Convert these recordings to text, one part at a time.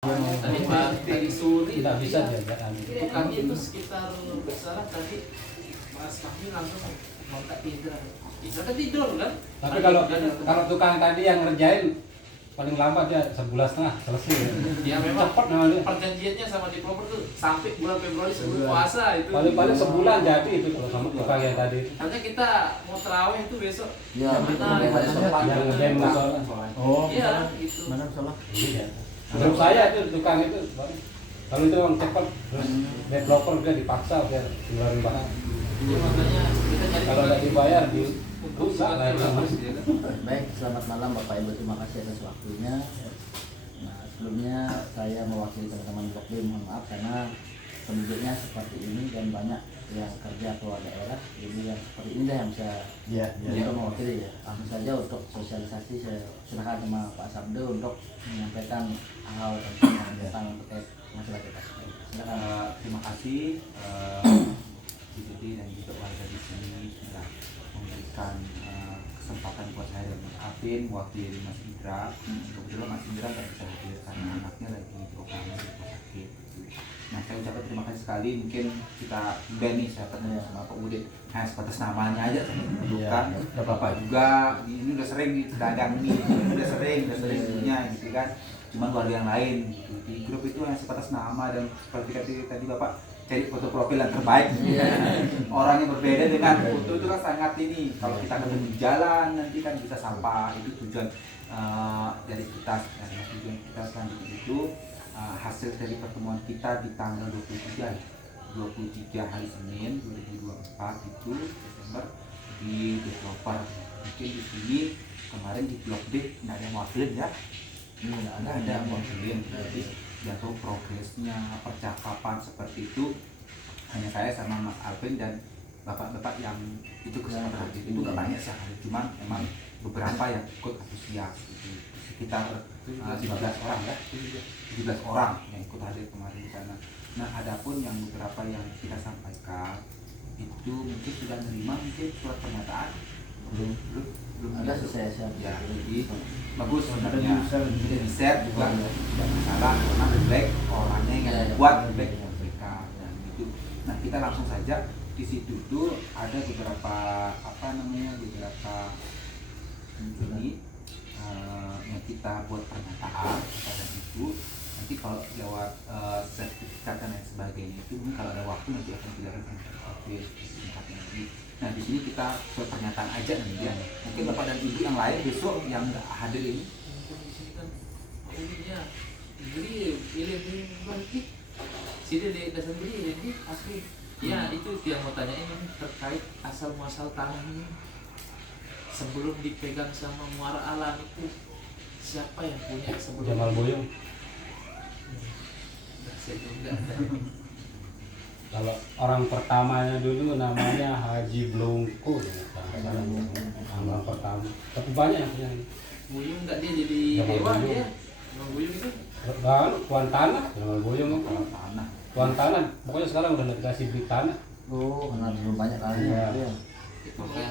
Tadi sore tidak bisa diajak kami itu sekitar bersalah tadi Mas Fahmi langsung kontak Indra. Bisa kan tidur kan? Tapi kalau tukang tadi yang ngerjain paling lambat ya 1,5 bulan selesai. Ya memang cepat namanya. perjanjiannya sama developer tuh sampai bulan Februari sebelum puasa itu. Paling sebulan jadi itu kalau sama tukang yang tadi. Karena kita mau terawih itu besok. Ya, mana yang ngerjain musola. Oh, iya itu. mana salah? Iya. Menurut saya itu tukang itu kalau itu orang cepat terus developer dia dipaksa biar keluarin bahan. Jadi makanya kita cari Kalau nggak dibayar di rusak lah itu. Baik, selamat malam Bapak Ibu, terima kasih atas waktunya. Nah, sebelumnya saya mewakili teman-teman Blok B, mohon maaf karena penduduknya seperti ini dan banyak yang kerja keluar daerah, jadi yang seperti ini yang bisa untuk mewakili ya. Langsung saja untuk sosialisasi saya silakan sama Pak Sabdo untuk menyampaikan hal tentang terkait masalah kita. Silakan. Terima kasih jadi dan juga warga di sini sudah memberikan kesempatan buat saya dan Mas Alvin mewakili Mas Indra. Kebetulan Mas Indra nggak bisa hadir karena anaknya lagi program di rumah sakit. Nah, saya ucapkan terima kasih sekali. Mungkin kita nih saya ketemu sama Pak Udin. Nah, sebatas namanya aja saya bukan. Bapak juga ini udah sering di dagang ini, udah sering punya gitu kan. Cuman warga yang lain gitu. Di grup itu yang sebatas nama dan seperti tadi Bapak cari foto profil yang terbaik. Orang yang berbeda dengan foto itu kan sangat ini. Kalau kita ketemu di jalan nanti kan bisa sampah. Itu tujuan dari kita. Tujuan kita selanjutnya itu hasil dari pertemuan kita di tanggal 23 hari Senin 2024 itu Desember di developer. Mungkin di sini kemarin di Blok D nggak ada yang wakilin ya. Nggak ada yang wakilin. Jadi dia tahu progresnya, percakapan seperti itu hanya saya sama Mas Alvin dan bapak-bapak yang itu kesempatan hadir itu nggak banyak sih, cuman memang beberapa yang ikut antusias gitu. Sekitar 17 orang ya, 17 orang yang ikut hadir kemarin di sana. Nah, adapun yang beberapa yang kita sampaikan itu mungkin sudah menerima mungkin surat pernyataan belum Ada saya ya, jadi bagus sebenarnya di share juga tidak masalah karena reflek orangnya yang buat reflek mereka dan itu. Nah, kita langsung saja di situ tuh ada beberapa beberapa ini yang kita buat pernyataan pada itu. Nanti kalau lewat sertifikat dan lain sebagainya itu mungkin kalau ada waktu nanti akan kita singkatnya lagi. Nah, di sini kita buat pernyataan aja nanti ya. Mungkin Bapak dan Ibu yang lain besok yang nggak hadir ini. Di sini kan uniknya jadi ini berarti sini di dasar ini asli. Ya, itu yang mau tanyain ini terkait asal muasal tanah ini. Sebelum dipegang sama Muara Alam itu siapa yang punya sebelum Jamal Boyong. Kalau orang pertamanya dulu namanya Haji Blongko, orang pertama. Tapi banyak yang punya. Buyung nggak dia jadi dewa dia? Jamal Buyung itu? Tuan tanah, Jamal Boyong. Tanah. Tuan tanah, pokoknya sekarang udah dikasih beli tanah. Oh, karena belum banyak kali Ya. ya.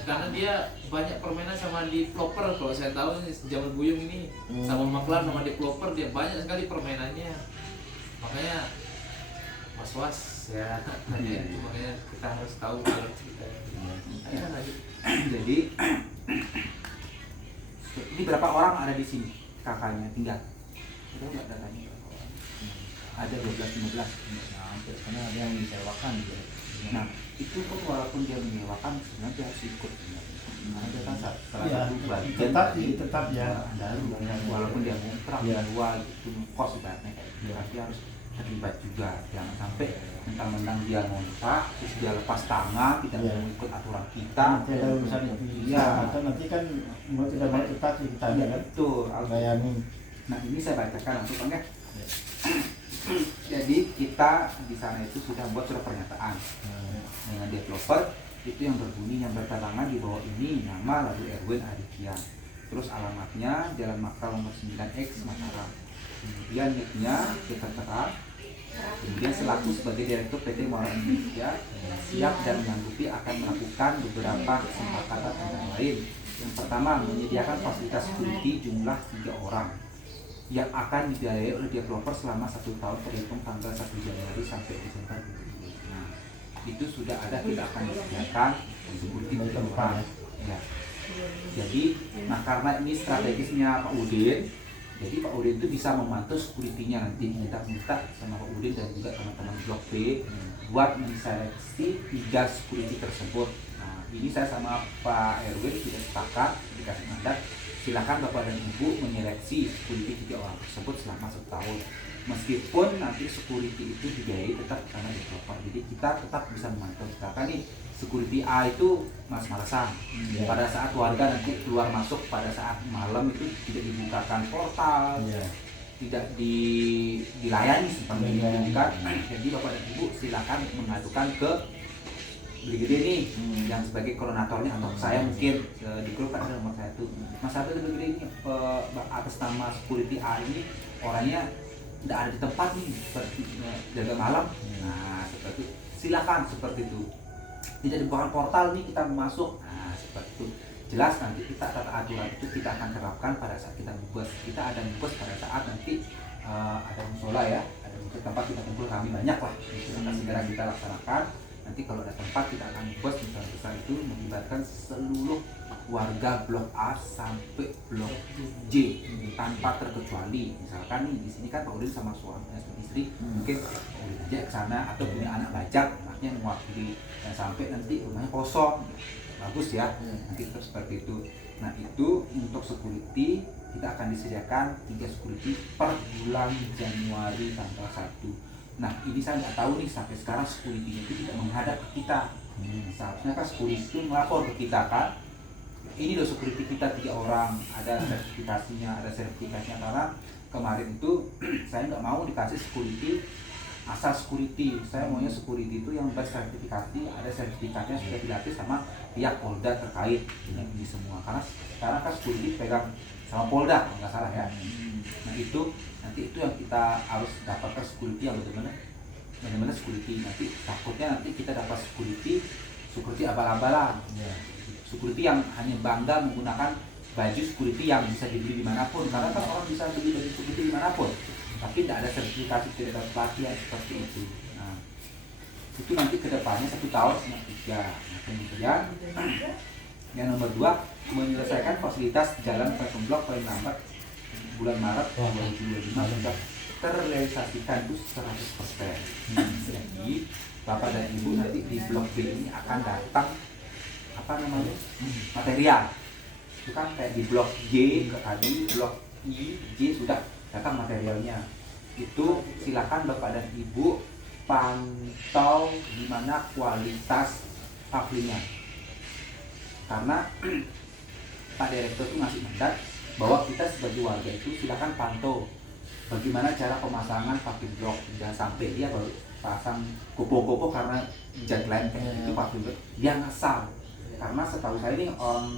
Karena dia banyak permainan sama developer. Kalau saya tahu Jamal Buyung ini sama maklar sama developer dia banyak sekali permainannya. Makanya was-was ya tanya itu, makanya kita harus tahu kalau cerita. Ayo lanjut. Jadi ini berapa orang ada di sini kakaknya tinggal? Kita nggak datanya berapa orang? Ada 12-15. Karena ada yang disewakan gitu. Nah, itu pun walaupun dia menyewakan sebenarnya dia harus ikut. Karena dia kan salah satu bagian tetap ya dari walaupun dia ngontrak jual itu kos ibaratnya kayak gitu, dia harus terlibat juga. Jangan sampai mentang-mentang dia ngontrak terus dia lepas tangan tidak mau ikut aturan kita. Nanti ada urusan Iya. atau nanti kan mau tidak mau tetap kita Iya, kan betul. bayangin. Nah, ini saya bacakan langsung Bang ya. Jadi kita di sana itu sudah buat surat pernyataan dengan developer itu yang berbunyi yang bertentangan di bawah ini nama lalu Erwin Aditya. Terus alamatnya Jalan Makra nomor 9X Mataram. Kemudian nicknya tertera. Kemudian selaku sebagai Direktur PT Muara Indonesia siap dan menyanggupi akan melakukan beberapa kesepakatan antara lain. Yang pertama, menyediakan fasilitas security jumlah 3 orang. yang akan dibiayai oleh developer selama 1 tahun terhitung tanggal 1 Januari sampai Desember 2020. Nah, itu sudah ada, kita akan disediakan security 3 orang. Ya. Jadi, nah karena ini strategisnya Pak Udin, jadi Pak Udin itu bisa memantau security-nya nanti. Kita minta sama Pak Udin dan juga teman-teman Blok B buat menseleksi 3 security tersebut. Nah, ini saya sama Pak Erwin sudah sepakat dikasih mandat. Silakan Bapak dan Ibu menyeleksi security 3 orang tersebut selama 1 tahun. Meskipun nanti security itu dibiayai tetap karena developer. Jadi kita tetap bisa memantau. Misalkan nih security A itu malas-malasan. Pada saat warga nanti keluar masuk pada saat malam itu tidak dibukakan portal, tidak dilayani seperti itu kan. Jadi Bapak dan Ibu silakan mengadukan ke Brigade ini yang sebagai koordinatornya atau saya mungkin di grup kan ada nomor saya tuh. Mas Abel itu Brigade ini atas nama security A ini orangnya tidak ada di tempat nih seperti jaga malam. Nah seperti itu silakan seperti itu. Tidak dibukakan portal nih kita masuk. Nah seperti itu jelas nanti kita tata aturan itu kita akan terapkan pada saat kita bebas. Kita ada bebas pada saat nanti ada musola ya, ada tempat kita kumpul kami banyak lah. Itu akan segera kita laksanakan. Nanti kalau ada tempat kita akan bos besar itu melibatkan seluruh warga Blok A sampai Blok J tanpa terkecuali. Misalkan nih di sini kan Pak Udin sama suami istri mungkin Pak Udin aja ke sana atau punya anak bajak anaknya mewakili dan sampai nanti rumahnya kosong. Bagus ya. Nanti tetap seperti itu. Nah, itu untuk security kita akan disediakan 3 security per bulan Januari tanggal 1. Nah, ini saya nggak tahu nih sampai sekarang security itu tidak menghadap ke kita. Seharusnya kan security itu melapor ke kita kan. Ini loh security kita 3 orang, ada sertifikasinya, karena kemarin itu saya nggak mau dikasih security asal security. Saya maunya security itu yang bersertifikasi, ada sertifikatnya sudah dilatih sama pihak Polda terkait dengan ini semua. Karena sekarang kan security pegang sama Polda, kalau nggak salah ya. Nah itu nanti itu yang kita harus dapatkan security yang benar-benar security. Nanti takutnya nanti kita dapat security abal-abalan, security yang hanya bangga menggunakan baju security yang bisa dibeli dimanapun. Karena kan orang bisa beli baju security dimanapun, tapi tidak ada sertifikasi, tidak ada pelatihan seperti itu. Nah itu nanti kedepannya 1 tahun sama 3. Nah, kemudian yang nomor 2 menyelesaikan fasilitas jalan Fashion Block paling lambat bulan Maret 2025 sudah terrealisasikan itu 100%. Jadi Bapak dan Ibu nanti di Blok B ini akan datang material. Itu kan kayak di Blok G tadi, Blok I, J sudah datang materialnya. Itu silakan Bapak dan Ibu pantau di mana kualitas pavlinya. Karena Pak Direktur itu ngasih mandat bahwa kita sebagai warga itu silakan pantau bagaimana cara pemasangan paving blok. Jangan sampai dia baru pasang kopo-kopo karena jet lempeng itu paving blok yang asal. Karena setahu saya ini orang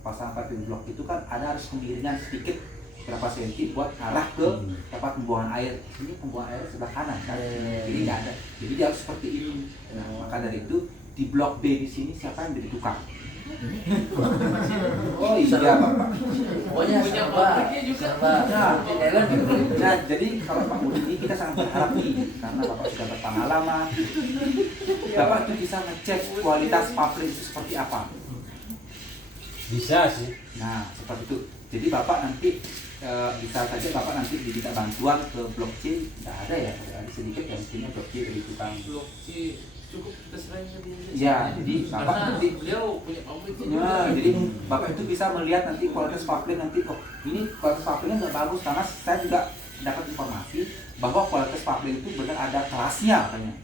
pasang paving blok itu kan ada harus kemiringan sedikit berapa senti buat arah ke tempat pembuangan air. Ini pembuangan air sebelah kanan kan, jadi nggak ada. Jadi dia harus seperti ini. Nah, maka dari itu di Blok B di sini siapa yang jadi tukang? Oh iya Bapak. Pokoknya pabriknya juga. Nah, jadi kalau Pak Udin ini kita sangat berharap nih, karena Bapak sudah berpengalaman. Bapak itu bisa ngecek kualitas pavling itu seperti apa. Bisa sih. Nah, seperti itu. Jadi Bapak nanti bisa saja Bapak nanti diminta bantuan ke Blok C, tidak ada ya, ada sedikit yang mestinya Blok C dari tukang. Blok C cukup kita serahin ke dia. Ya, jadi Bapak karena nanti beliau punya pabrik. ya, jadi Bapak itu bisa melihat nanti kualitas pavling nanti, oh ini kualitas pavlingnya nggak bagus, karena saya juga dapat informasi bahwa kualitas pavling itu benar ada kelasnya katanya.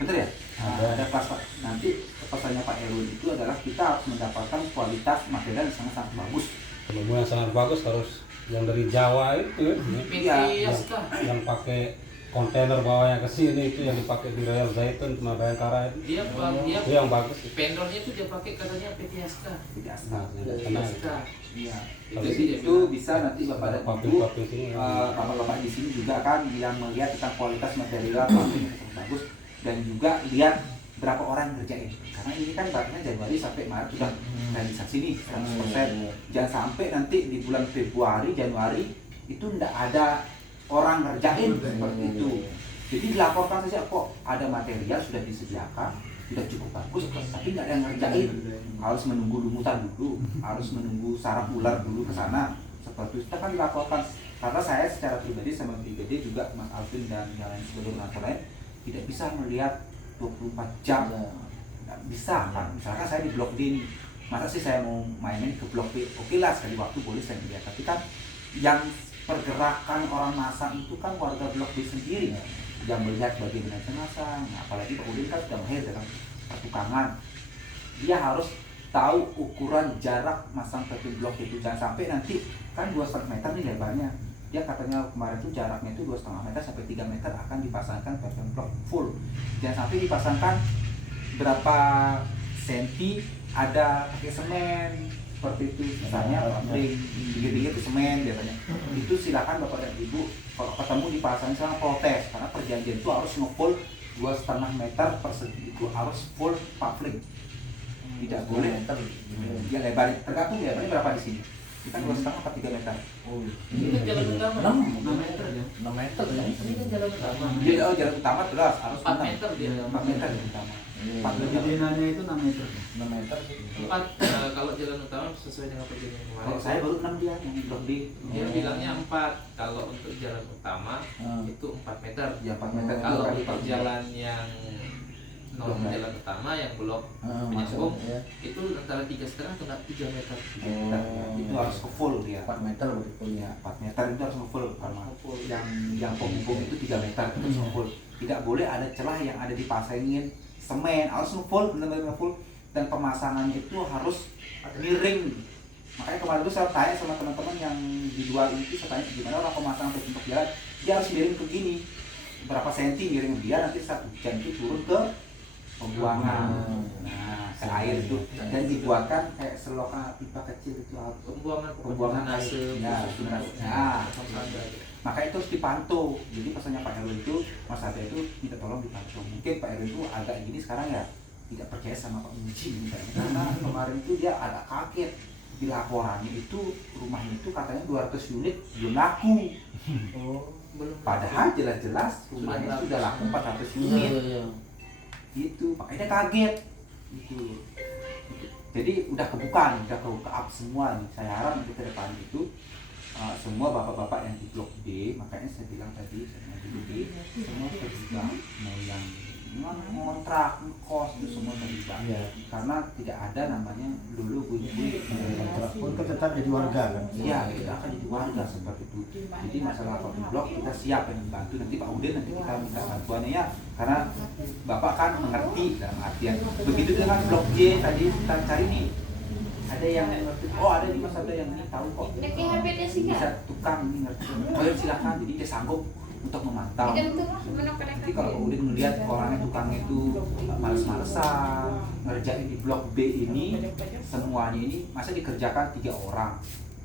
Betul ya? Nah, ada kelas. Nanti pesannya Pak Erwin itu adalah kita harus mendapatkan kualitas material yang sangat bagus. Kalau mau yang sangat bagus harus yang dari Jawa itu Iya, yang pakai kontainer bawahnya ke sini, itu yang dipakai di Royal Zaitun sama Bayangkara itu. Dia Itu yang bagus. pendornya itu dia pakai katanya PT Aska. Iya. Itu Jadi sih dia itu bilang. bisa nanti Bapak dan Ibu, Paving sini. Bapak-bapak di sini juga kan yang melihat tentang kualitas material paving yang sangat bagus, dan juga lihat berapa orang yang ngerjain. Karena ini kan barunya Januari sampai Maret sudah realisasi nih 100%. Jangan sampai nanti di bulan Februari, Januari itu tidak ada orang ngerjain seperti itu. Jadi dilaporkan saja kok ada material sudah disediakan, sudah cukup bagus, tapi nggak ada yang ngerjain. Harus menunggu lumutan dulu, harus menunggu saraf ular dulu ke sana. Seperti itu kan dilaporkan. Karena saya secara pribadi sama pribadi juga Mas Alvin dan yang lain sebagai lain tidak bisa melihat 24 jam. Nggak bisa kan. Misalkan saya di blok D ini, masa sih saya mau main ke blok B? Oke lah, sekali waktu boleh saya lihat. Tapi kan yang pergerakan orang masak itu kan warga blok B sendiri yang melihat bagaimana jenazah. Nah, apalagi Pak Udin kan sudah mahir dalam pertukangan, dia harus tahu ukuran jarak masang paving blok itu. Jangan sampai nanti kan 2,5 meter nih lebarnya, dia katanya kemarin itu jaraknya itu 2,5 meter sampai 3 meter akan dipasangkan paving blok full. Jangan sampai dipasangkan berapa senti ada pakai semen seperti itu, misalnya pabrik pinggir-pinggir itu semen biasanya. Itu silakan Bapak dan Ibu kalau ketemu dipasang sama protes, karena perjanjian itu harus nge-full 2,5 meter persegi itu harus full paving. Tidak boleh dia lebar, tergantung lebarnya berapa di sini. Kita 2,5 atau 3 meter. Ini kan jalan utama. 6 meter ya. 6 meter ya. Ini kan jalan utama. Dia jalan utama jelas harus 4 meter dia. 4 meter jalan utama. 4 meter. Bedinanya itu 6 meter. 6 meter. 4 kalau jalan utama sesuai dengan perjanjian kemarin. Kalau saya baru 6 dia yang blok D. Dia bilangnya 4. Kalau untuk jalan utama itu 4 meter. Ya 4 meter. Kalau untuk jalan yang non jalan utama yang blok penyambung itu antara 3,5 atau 3 meter. Itu harus ke full dia. 4 meter betul ya. 4 meter itu harus full karena yang penghubung itu 3 meter itu harus full. Tidak boleh ada celah yang ada dipasangin semen, harus full, benar-benar full. Dan pemasangannya itu harus miring. Makanya kemarin itu saya tanya sama teman-teman yang di luar itu, saya tanya gimana orang pemasangan untuk jalan, dia harus miring begini, berapa senti miring dia, nanti saat hujan itu turun ke pembuangan. Nah, ke air itu dan dibuatkan kayak selokan pipa kecil itu pembuangan air. Ya, nah, maka itu harus dipantau. Jadi pesannya Pak RW itu, Mas Ade itu minta tolong dipantau. Mungkin Pak RW itu agak gini sekarang ya tidak percaya sama Pak Muji misalnya. Karena kemarin itu dia agak kaget di laporannya itu rumahnya itu katanya 200 unit belum laku. Padahal jelas-jelas rumahnya sudah laku 400 unit. Gitu, makanya kaget gitu. Jadi udah kebuka up semua nih. Saya harap nanti ke depan itu semua bapak-bapak yang di blok D, makanya saya bilang tadi yang di blok D semua terbuka, mau yang ngontrak, kos itu semua terbuka. Karena tidak ada namanya dulu bunyi Pun kan tetap jadi warga kan. iya, kita akan jadi warga seperti itu. Jadi masalah paving blok kita siap yang membantu. Nanti Pak Udin nanti kita minta bantuannya ya, karena Bapak kan mengerti dalam artian. Begitu dengan blok J tadi kita cari nih, ada yang ngerti. Oh ada di Mas, ada yang ini tahu kok. Bisa tukang ini ngerti. Oh ya silakan. Jadi dia sanggup untuk memantau. Nanti kalau Udin melihat orangnya tukangnya itu males-malesan ngerjain di blok B ini semuanya ini masa dikerjakan 3 orang.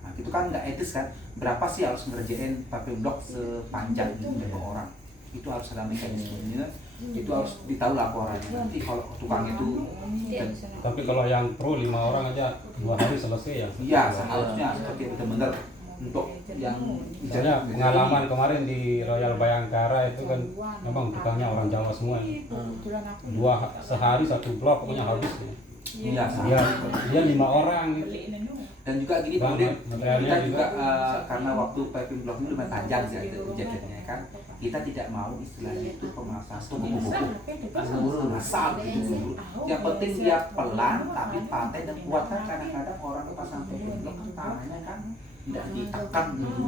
Nah itu kan nggak etis kan. Berapa sih harus ngerjain paving blok sepanjang itu berapa orang? Itu harus ada mekanismenya. Itu harus ditahu laporannya. Nanti kalau tukang itu Tapi kalau yang pro 5 orang aja 2 hari selesai ya. iya seharusnya seperti benar-benar untuk yang Misalnya pengalaman kemarin di Royal Bayangkara itu kan memang tukangnya orang Jawa semua. 2 sehari 1 blok pokoknya habis ya. iya Dia 5 orang gitu. dan juga gini Pak Udin, materialnya kita juga karena waktu paving block ini lumayan panjang sih itu kejadiannya kan, kita tidak mau istilahnya itu pemasangan bumbu-bumbu masal gitu. Yang penting dia pelan tapi pantai dan kuat kan. Kadang-kadang orang pasang paving block kan tangannya kan tidak ditekan gitu.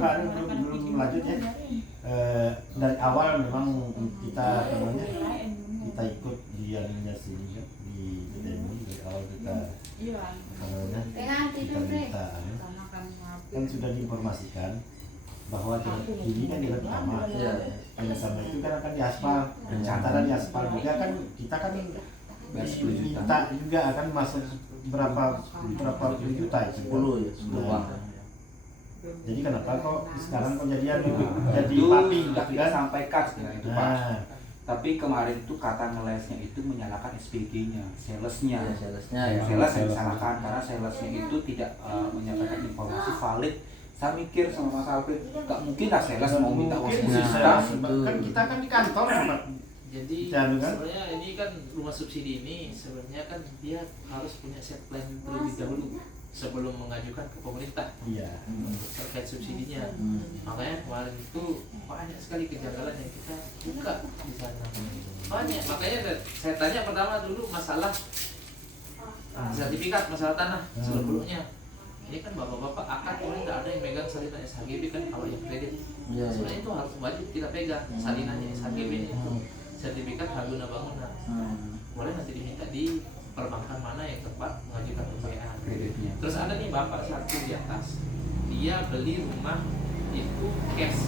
Pak belum lanjut ya. Dari awal memang kita ikut di anunya sini kan, di demo dari awal kita minta kan sudah diinformasikan bahwa ini kan jalan utama. Jalan utama itu kan akan diaspal, antara diaspal juga kan kita kan minta juga akan masuk berapa puluh juta itu 10 ya, 10 jadi kenapa kok sekarang kejadian jadi itu papi sudah kita kan? sampaikan sebenarnya itu Pak. Tapi kemarin itu kata ngelesnya itu menyalahkan SPG-nya, salesnya. salesnya Sales yang disalahkan karena salesnya itu tidak menyampaikan informasi valid Saya mikir sama Mas Alvin, gak mungkin lah sales mau minta uang Mungkin 10 sih, juta. kan kita kan di kantor Pak. Jadi Jangan, kan? sebenarnya ini kan rumah subsidi ini sebenarnya kan dia harus punya set plan terlebih dahulu sebelum mengajukan ke pemerintah Iya. terkait subsidinya. Makanya kemarin itu banyak sekali kejanggalan yang kita buka di sana. Banyak. Makanya saya tanya pertama dulu masalah sertifikat, masalah tanah sebelumnya. Ini kan bapak-bapak akad kemudian tidak ada yang megang salinan SHGB kan kalau yang kredit. Sebenarnya itu harus wajib kita pegang salinannya SHGB itu. Sertifikat hak guna bangunan. Boleh nanti diminta di perbankan mana yang tepat mengajukan pembiayaan Kreditnya. Terus ada nih bapak satu di atas, dia beli rumah itu cash,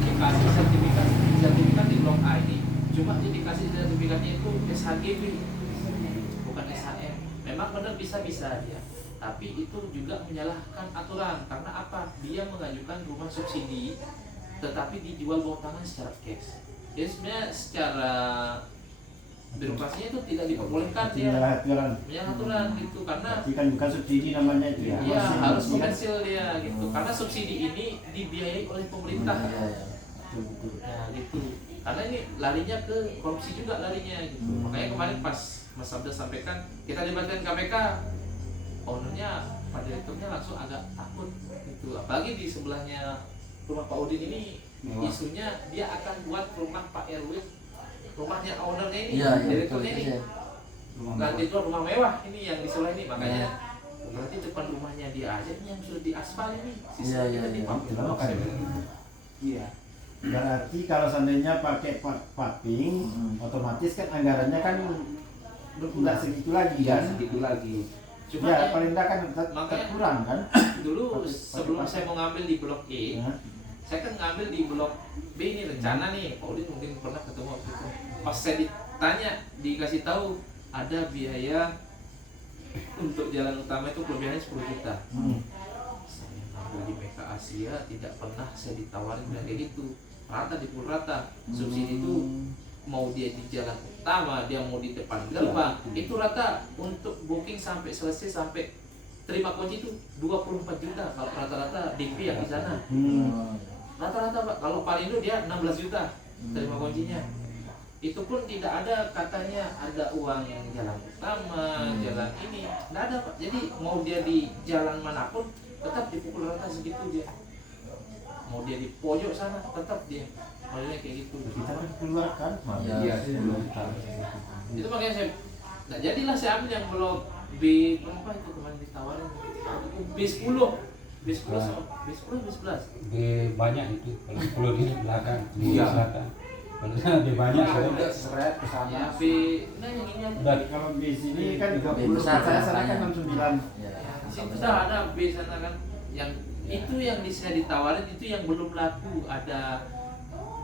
dikasih sertifikat di blok A ini, cuma dia dikasih sertifikatnya itu SHGB bukan SHM. Memang benar bisa-bisa dia, tapi itu juga menyalahkan aturan. Karena apa? Dia mengajukan rumah subsidi tetapi dijual bawah tangan secara cash. Jadi sebenarnya secara birokrasinya itu tidak diperbolehkan dia aturan. punya aturan gitu, karena Tapi kan bukan subsidi namanya itu ya. iya Masih harus kan? komersil dia gitu, karena subsidi ini dibiayai oleh pemerintah. Betul-betul. Nah gitu, karena ini larinya ke korupsi juga larinya gitu. Makanya kemarin pas Mas Abda sampaikan kita debatkan KPK, ownernya Pak Direkturnya langsung agak takut gitu, apalagi di sebelahnya rumah Pak Udin ini isunya dia akan buat rumah Pak RW, rumahnya ownernya ini, direkturnya ini nanti itu rumah mewah ini yang di sebelah ini. Makanya berarti depan rumahnya dia aja ini yang sudah diaspal ini, sisanya di Lama kan? Iya. Berarti kalau seandainya pakai paving, otomatis kan anggarannya kan nggak segitu lagi kan? Segitu lagi. Cuma Ya paling enggak kan makanya kurang kan? dulu sebelum saya mau ngambil di blok E, Ya. saya kan ngambil di blok B ini rencana nih, Pak Udin mungkin pernah ketemu waktu itu. Pas saya ditanya, dikasih tahu ada biaya untuk jalan utama itu kelebihannya 10 juta. Saya ngambil di Meka Asia tidak pernah saya ditawarin kayak gitu. Rata di pul rata. Subsidi itu mau dia di jalan utama, dia mau di depan gerbang, itu rata untuk booking sampai selesai sampai terima kunci itu 24 juta kalau rata-rata DP yang di sana. Rata-rata Pak, kalau Parindo dia 16 juta terima kuncinya. Itu pun tidak ada katanya ada uang yang jalan utama, jalan ini, tidak ada Pak. Jadi mau dia di jalan manapun tetap dipukul rata segitu dia. Mau dia di pojok sana tetap dia modelnya kayak gitu. Kita kan keluar kan? Iya, 10 juta. Itu makanya saya, nah jadilah saya ambil yang blok B berapa itu kemarin ditawarin B10, B10 sama B10 B11. Banyak itu kalau 10 di belakang di Iya. selatan. Kalau lebih banyak Kalau saya udah seret ke sana. Ya B, nah yang ini yang udah Kalau di sini kan 30, besar saya sana katanya. kan 69. di situ sudah ada B sana kan, yang itu yang saya ditawarin itu yang belum laku. Ada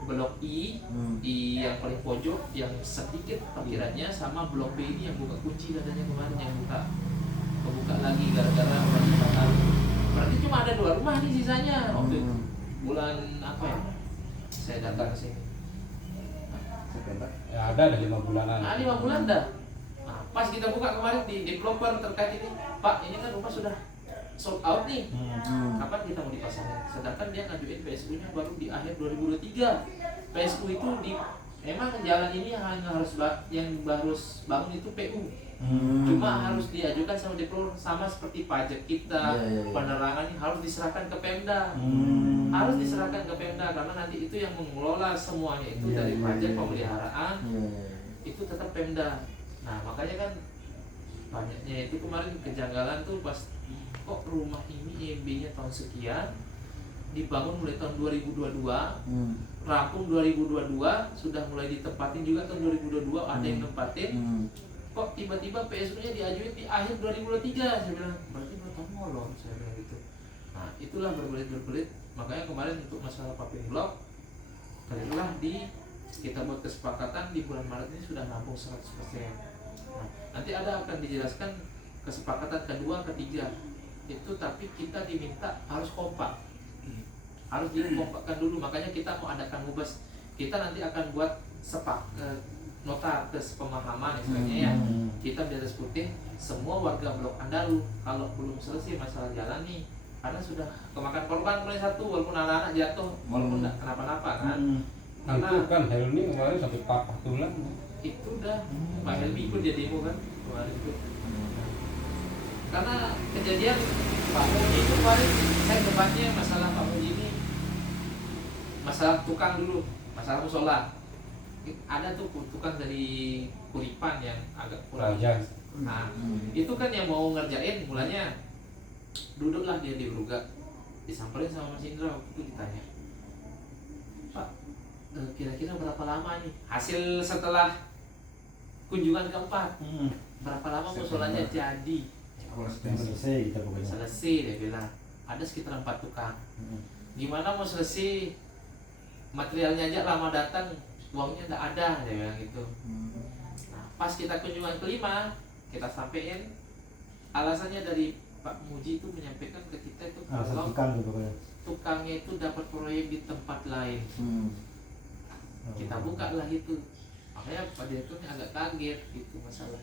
blok I di yang paling pojok yang sedikit parkirannya, sama blok B ini yang buka kunci katanya kemarin yang kebuka lagi gara-gara wanita tahu. Berarti cuma ada 2 rumah nih sisanya waktu bulan apa ya? Saya datang ke sini. September. ya ada 5 bulanan. Nah, 5 bulan dah. Nah, pas kita buka kemarin di developer terkait ini, Pak, ini kan rumah sudah sold out nih. Kapan kita mau dipasangin? Sedangkan dia ngajuin PSU-nya baru di akhir 2023. PSU itu emang jalan ini hanya harus yang harus bangun itu PU. Cuma harus diajukan sama developer, sama seperti pajak kita, penerangan ini harus diserahkan ke Pemda. Harus diserahkan ke Pemda karena nanti itu yang mengelola semuanya itu dari pajak pemeliharaan itu tetap Pemda. Nah, makanya kan banyaknya itu kemarin kejanggalan tuh pas kok rumah ini IMB-nya tahun sekian dibangun mulai tahun 2022, rampung 2022, sudah mulai ditempatin juga tahun 2022 ada yang nempatin. Kok tiba-tiba PSU-nya diajuin di akhir 2023? Saya bilang berarti bertahun molor, saya bilang gitu. Nah, itulah berbelit-berbelit. Makanya kemarin untuk masalah paving block kalilah kita buat kesepakatan di bulan Maret ini sudah rampung 100%. Nah, nanti akan dijelaskan kesepakatan kedua, ketiga itu, tapi kita diminta harus kompak, harus dikompakkan dulu. Makanya kita mau adakan mubas, kita nanti akan buat nota pemahaman istilahnya ya. Kita di atas putih semua warga blok Andalu kalau belum selesai masalah jalan nih karena sudah kemakan korban mulai satu, walaupun anak-anak jatuh, walaupun tidak kenapa-napa kan. Karena Itu kan Helmi kemarin sampai patah tulang. itu udah Pak Helmi ikut dia demo kan kemarin itu. Karena kejadian Pak Muji itu kemarin saya debatnya masalah Pak Muji ini masalah tukang dulu, masalah musola. Ada tuh tukang dari Kuripan yang agak kurang. Raja. Nah, itu kan yang mau ngerjain mulanya duduklah dia di Brugak, disamperin sama Mas Indra waktu itu ditanya, Pak, kira-kira berapa lama nih hasil setelah kunjungan keempat, berapa lama musolanya jadi? Selesai kita pokoknya. Selesai, dia bilang ada sekitar 4 tukang. Gimana mau selesai, materialnya aja lama datang, uangnya tidak ada, dia bilang gitu. Nah, pas kita kunjungan kelima, kita sampein alasannya dari Pak Muji itu menyampaikan ke kita itu Alasan kalau tukang gitu pokoknya. tukangnya itu dapat proyek di tempat lain. Kita buka lah itu, makanya Pak Direkturnya agak kaget gitu masalah.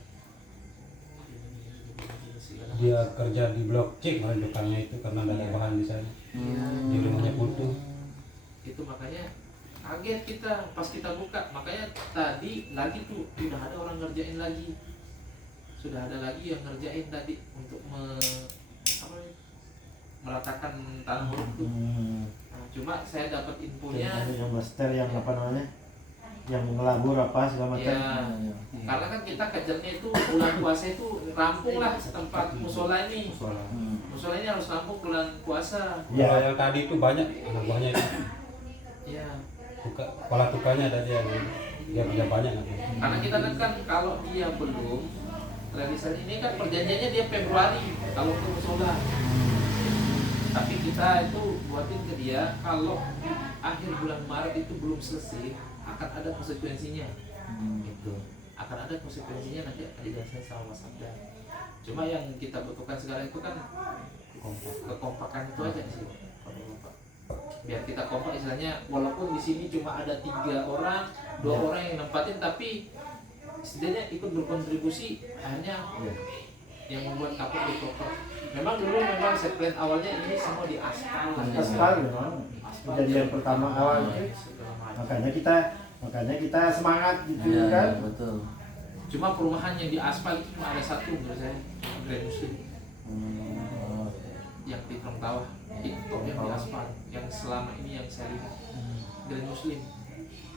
Dia kerja di Blok C kemarin tukangnya itu karena ada bahan di sana. Di rumahnya Putu. Itu makanya kaget kita pas kita buka, makanya tadi lagi tuh sudah ada orang ngerjain lagi, sudah ada lagi yang ngerjain tadi untuk meratakan tanah huruf tuh. Nah, cuma saya dapat infonya Yang master yang apa namanya? Yang mengelabur apa segala macam. ya, karena kan kita kejarnya itu bulan puasa itu rampung lah tempat musola ini. Musola ini harus rampung bulan puasa. Kalau yang tadi itu banyak anak buahnya itu. Ya, Kepala tukangnya tadi yang dia punya banyak nanti. karena kita kan kalau dia belum realisan ini kan perjanjiannya dia Februari kalau ke musola. Tapi kita itu buatin ke dia kalau akhir bulan Maret itu belum selesai akan ada konsekuensinya. Gitu. Akan ada konsekuensinya, nanti akan dijelaskan sama Mas Abdan. Cuma yang kita butuhkan sekarang itu kan kekompakan itu aja sih. Biar kita kompak istilahnya, walaupun di sini cuma ada 3 orang, 2 orang yang nempatin, tapi setidaknya ikut berkontribusi, akhirnya yang membuat kapal di proper. Memang dulu set plan awalnya ini semua di aspal. Aspal memang. Kejadian pertama awal itu. Makanya kita semangat gitu kan. Betul. Cuma perumahan yang di aspal itu cuma ada satu menurut saya, Grand Muslim. Yang di Trong Tawah itu yang di aspal, yang selama ini yang saya lihat Grand Muslim.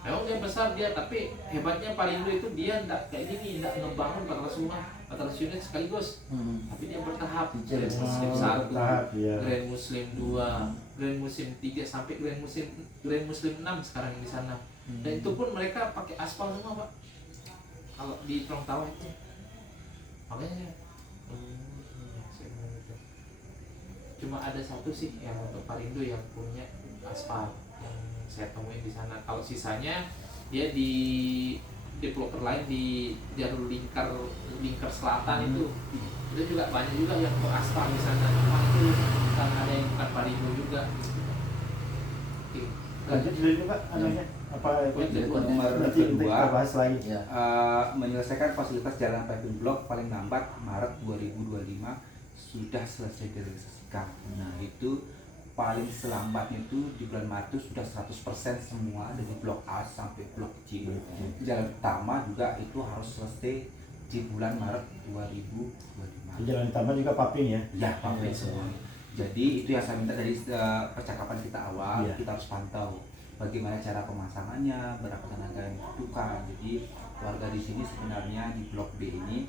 Memang dia besar dia, tapi hebatnya Parindo itu dia enggak kayak gini, enggak ngebangun 400 rumah, 400 unit sekaligus. Tapi dia bertahap. Grand Muslim 1, Grand Muslim 2, Grand Muslim 3 sampai Grand Muslim 6 sekarang di sana. Dan itu pun mereka pakai aspal semua, Pak. Kalau di Trong Tawah itu. Makanya cuma ada satu sih yang untuk Parindo yang punya aspal yang saya temuin di sana. Kalau sisanya dia di developer lain di jalur lingkar selatan itu juga banyak juga yang untuk aspal di sana. Cuma itu karena ada yang bukan Parindo juga. Oke. Lanjut dulu Pak, adanya apa Nomor nanti kita kedua, bahas lagi. menyelesaikan fasilitas jalan paving block paling lambat Maret 2025 sudah selesai direalisasikan. Nah itu paling selambatnya itu di bulan Maret itu sudah 100% semua dari blok A sampai blok C. Jalan utama juga itu harus selesai di bulan Maret 2025. Di jalan utama juga paving ya. Ya, paving semua. Jadi itu yang saya minta dari percakapan kita awal, kita harus pantau bagaimana cara pemasangannya, berapa tenaga yang dibutuhkan. Jadi warga di sini sebenarnya di blok B ini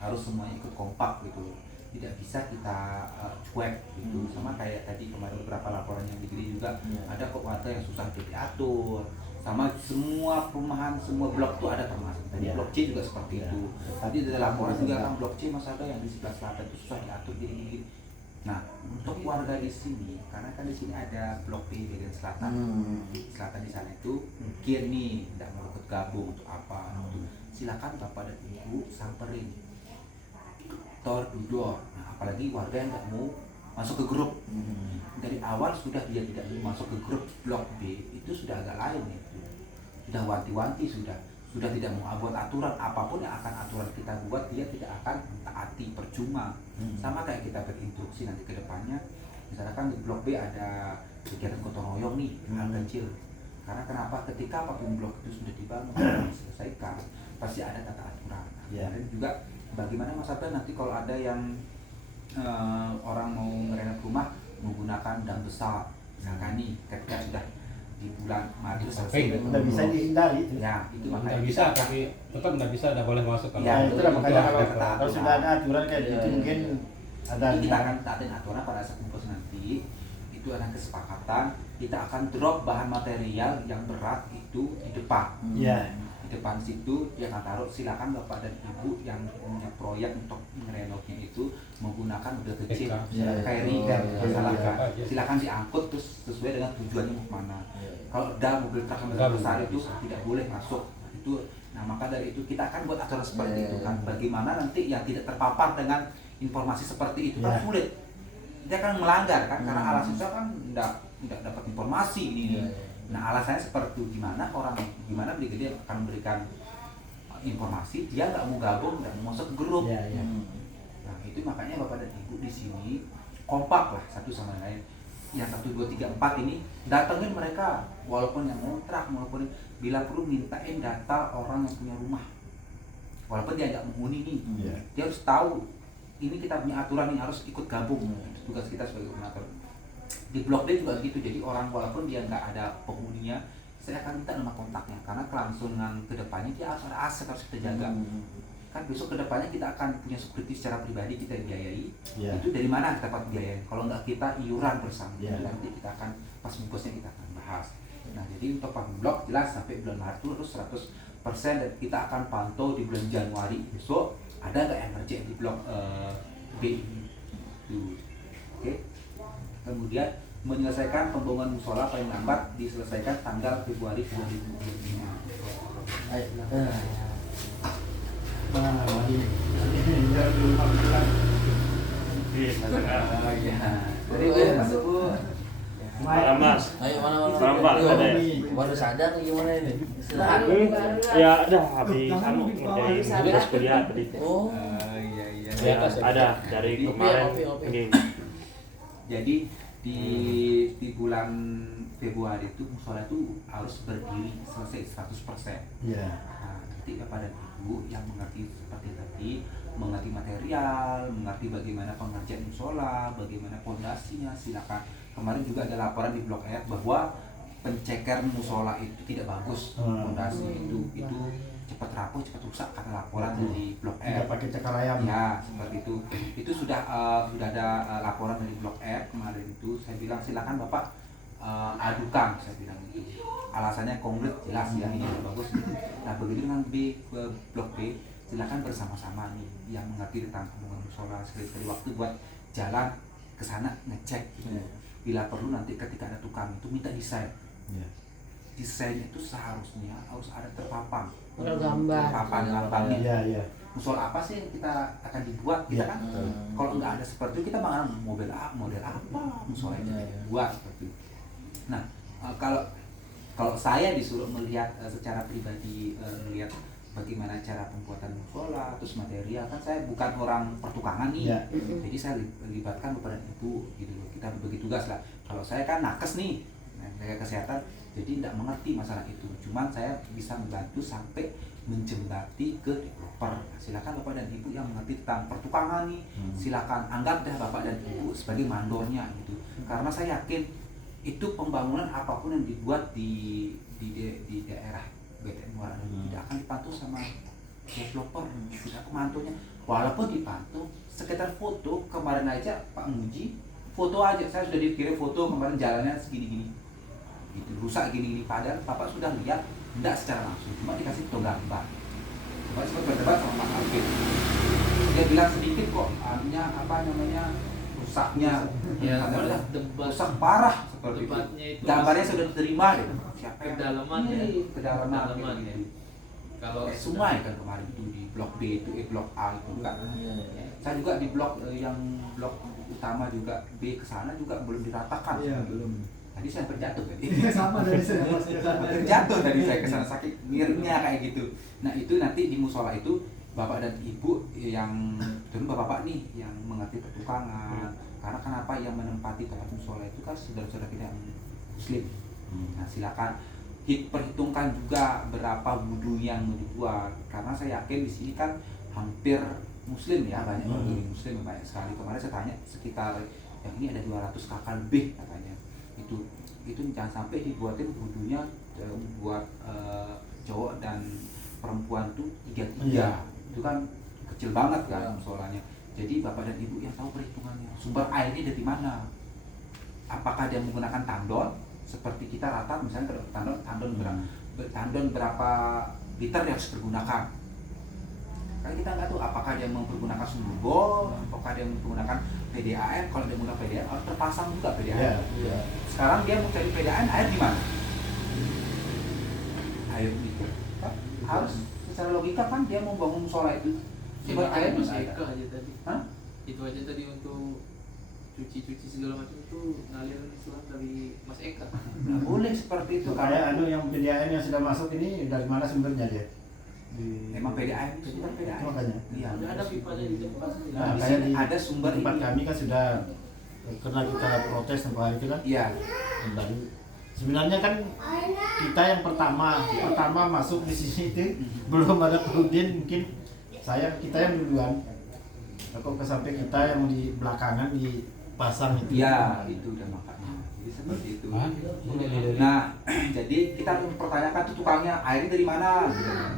harus semuanya ikut kompak gitu. Tidak bisa kita cuek gitu. Sama kayak tadi kemarin beberapa laporan yang diberi juga ada kok warga yang susah diatur. Sama semua perumahan, semua blok itu ada termasuk. Tadi blok C juga seperti itu. Tadi ada laporan juga kan blok C masih ada yang di sebelah selatan itu susah diatur gini. Nah, untuk warga di sini, karena kan di sini ada blok B bagian selatan, selatan di sana itu mungkin nih tidak mau ikut gabung untuk apa? Silakan bapak dan ibu samperin, door to door. Nah, apalagi warga yang nggak mau masuk ke grup, dari awal sudah dia tidak mau masuk ke grup blok B itu sudah agak lain itu, sudah wanti-wanti sudah tidak mau buat aturan apapun yang akan aturan kita buat dia tidak akan taati, percuma. Sama kayak kita berinstruksi nanti ke depannya Misalkan di blok B ada kegiatan gotong royong nih, hal kecil. Karena kenapa? Ketika apapun blok itu sudah dibangun, diselesaikan, pasti ada tata aturan. Dan juga bagaimana Mas Abdan nanti kalau ada yang orang mau ngerenov rumah menggunakan dam besar, misalkan nih ketika sudah di bulan Maret selesai, Nggak bisa dihindari itu. ya itu Nggak makanya bisa, tapi tetap nggak bisa, nggak boleh masuk kalau Ya, Itu lah makanya ada kalau, ketentuan. kalau sudah ada aturan kayak Iya, gitu iya. mungkin ada Jadi kita akan taatin aturan pada saat kumpul nanti. Itu ada kesepakatan, kita akan drop bahan material yang berat itu di depan. Iya. Di depan situ dia akan taruh, silakan Bapak dan Ibu yang punya proyek untuk merenovnya itu menggunakan mobil kecil, Iya, ferry iya, dan iya, masalah iya, kan. iya. Silakan diangkut terus sesuai dengan tujuannya mau kemana. Kalau ada mobil truk yang Nggak besar boleh. itu tidak boleh masuk. Itu nah maka dari itu kita akan buat aturan seperti Iya, itu iya, kan. iya. Bagaimana nanti yang tidak terpapar dengan informasi seperti itu kan Iya. sulit. Dia akan melanggar kan karena alasan saya kan tidak dapat informasi ini. Iya, iya. Nah alasannya seperti itu, gimana dia akan memberikan informasi, dia nggak mau gabung dan mau masuk grup. Iya, iya. Nah itu makanya Bapak dan Ibu di sini kompak lah satu sama lain. Yang 1, 2, 3, 4 ini datengin mereka, walaupun yang ngontrak maupun bila perlu mintain data orang yang punya rumah, walaupun dia nggak menghuni nih, Iya. dia harus tahu ini kita punya aturan yang harus ikut gabung. Itu tugas kita sebagai koordinator. Di blok D juga gitu, jadi orang walaupun dia nggak ada penghuninya, saya akan minta nomor kontaknya karena kelangsungan kedepannya dia harus ada aset, harus kita jaga. Kan besok kedepannya kita akan punya security secara pribadi, kita biayai. Iya. Itu dari mana kita dapat biaya? Kalau nggak kita iuran bersama. Iya. Nanti kita akan pas bungkusnya kita akan bahas. Nah jadi untuk Pak Blok jelas sampai bulan Maret itu harus 100% dan kita akan pantau di bulan Januari besok ada nggak emergency di blok B ini. Tuh. Oke. Kemudian menyelesaikan pembangunan musola paling lambat diselesaikan tanggal Februari 2025. Ayo. Nah, ini tinggal 24 bulan. Oh iya. Jadi oh ya masuk Bu. Malam Mas. Ayo mana. Salam, Pak. Ayo, Ada. Baru sadar gimana ini? Istirahat. Ya ada habis anu ngerjain tugas kuliah tadi. Oh. Iya iya. Di atas ya? Ada dari kemarin Oke. ini. Jadi di bulan Februari itu musola itu harus berdiri selesai 100%. Iya. Nah, nanti Bapak dan Ibu yang mengerti seperti tadi, mengerti material, mengerti bagaimana pengerjaan musola, bagaimana pondasinya, silakan. Kemarin juga ada laporan di Blok R bahwa penceker musola itu tidak bagus, pondasi itu cepat rapuh, cepat rusak karena laporan dari Blok R. Tidak pakai cakar ayam. Ya, seperti itu. Itu sudah ada laporan dari Blok R kemarin itu. Saya bilang silakan Bapak adukan, saya bilang itu. Alasannya konkret jelas ya, ini yang bagus. Nah, begitu dengan Blok B, silakan bersama-sama nih yang mengerti tentang pembangunan musola sekali-sekali waktu buat jalan ke sana ngecek. Gitu. Bila perlu nanti ketika ada tukang itu minta desain. Iya. Desain itu seharusnya harus ada terpapang. Ada gambar. Papan-papannya. Iya, iya. Musola apa sih yang kita akan dibuat kita Iya. kan kalau nggak ada seperti itu kita bakal model apa musola itu dibuat seperti itu. Nah kalau saya disuruh melihat secara pribadi melihat bagaimana cara pembuatan musola terus material kan saya bukan orang pertukangan nih. Iya. Jadi saya libatkan Bapak dan Ibu gitu loh, kita berbagi tugas lah. Kalau saya kan nakes nih jaga kesehatan jadi tidak mengerti masalah itu, cuman saya bisa membantu sampai menjembati ke developer. Silakan Bapak dan Ibu yang mengerti tentang pertukangan nih, silakan anggap deh Bapak dan Ibu sebagai mandornya gitu. Karena saya yakin itu pembangunan apapun yang dibuat di daerah BTN Muara tidak akan dipantau sama developer, tidak kemantunya. Walaupun dipantau, sekitar foto kemarin aja Pak Muji foto aja, saya sudah dikirim foto kemarin jalannya segini-gini, gitu, rusak gini-gini. Padahal Bapak sudah lihat, tidak secara langsung, cuma dikasih foto gambar. Cuma sempat berdebat sama Mas Alvin, dia bilang sedikit kok, rusaknya, Ya, padahal debat. rusak parah seperti itu. Debatnya itu Gambarnya masih sudah diterima deh. Siapa yang kedalaman ya. kedalaman Kedalaman ya. gitu. Kalau Sungai kan kemarin itu di blok B itu, blok A itu kan. Saya juga di blok yang blok utama juga B ke sana juga belum diratakan. Iya, belum. Tadi saya terjatuh tadi. Sama dari saya Mas. Terjatuh tadi saya ke sana sakit miringnya kayak gitu. Nah, itu nanti di musola itu Bapak dan Ibu yang terus Bapak nih yang mengerti pertukangan. Karena kenapa yang menempati tempat musola itu kan saudara-saudara kita yang muslim. Nah silakan perhitungkan juga berapa wudhu yang mau dibuat, karena saya yakin di sini kan hampir muslim ya, banyak orang muslim, banyak sekali. Kemarin saya tanya sekitar yang ini ada 200 kakak lebih katanya. Itu jangan sampai dibuatin wudhunya buat cowok dan perempuan tuh 3-3. Itu kan kecil banget kan musolanya. Jadi bapak dan ibu yang tahu perhitungannya, sumber airnya dari mana, apakah dia menggunakan tandon seperti kita rata, misalnya tandon berapa liter yang harus digunakan. Karena kita nggak tahu apakah dia mempergunakan sumber bor, apakah dia menggunakan PDAM. Kalau dia menggunakan PDAM harus terpasang juga PDAM. Sekarang dia mau cari PDAM, air di mana? Air itu kan harus secara logika kan dia mau bangun musola itu sumber air Mas ada. Eka aja tadi. Hah? Itu aja tadi untuk cuci segala macam itu ngalir Islam dari Mas Eka. Nggak boleh seperti itu. Kayak yang PDAM yang sudah masuk ini dari mana sumbernya dia? Memang PDAM itu sumber PDAM. Makanya. Iya. Udah ada pipanya di tempat. Nah, Di kayak sini di ada sumber tempat ini. kami kan sudah, karena kita protes tempoh hari itu kan. Iya. Dan sebenarnya kan kita yang pertama masuk di sini itu belum ada Perudin, mungkin kita yang duluan. Kok sampai kita yang di belakangan dipasang itu. Iya, itu udah makanya. Jadi seperti itu. Nah, jadi kita mempertanyakan tuh tukangnya airnya dari mana?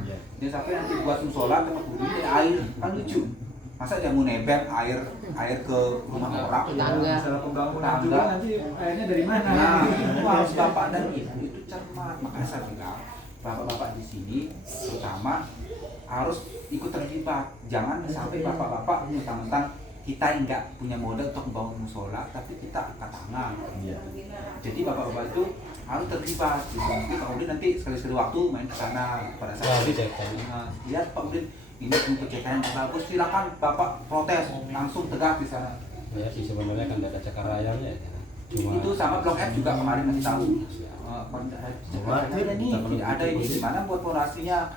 Iya. Dia sampai nanti buat musola tempat wudhu dari air, kan lucu. Masa dia mau nebeng air ke rumah orang? Masalah pembangunan juga nanti airnya dari mana? Nah, itu harus bapak dan ibu itu cermat. Makanya saya bilang, bapak-bapak di sini terutama harus ikut terlibat. Jangan sampai bapak-bapak mentang-mentang kita nggak punya modal untuk membangun musola, tapi kita angkat tangan. Jadi bapak-bapak itu harus terlibat. Pak Udin nanti sekali-sekali waktu main ke sana pada saat lihat Pak Udin ini pencegahan yang bagus, silakan bapak protes langsung tegak di sana. Ya sih sebenarnya kan tidak ada cakar rayanya. Cuma Itu sama Blok F juga kemarin kasih tahu. Tidak ada ini gimana buat fondasinya.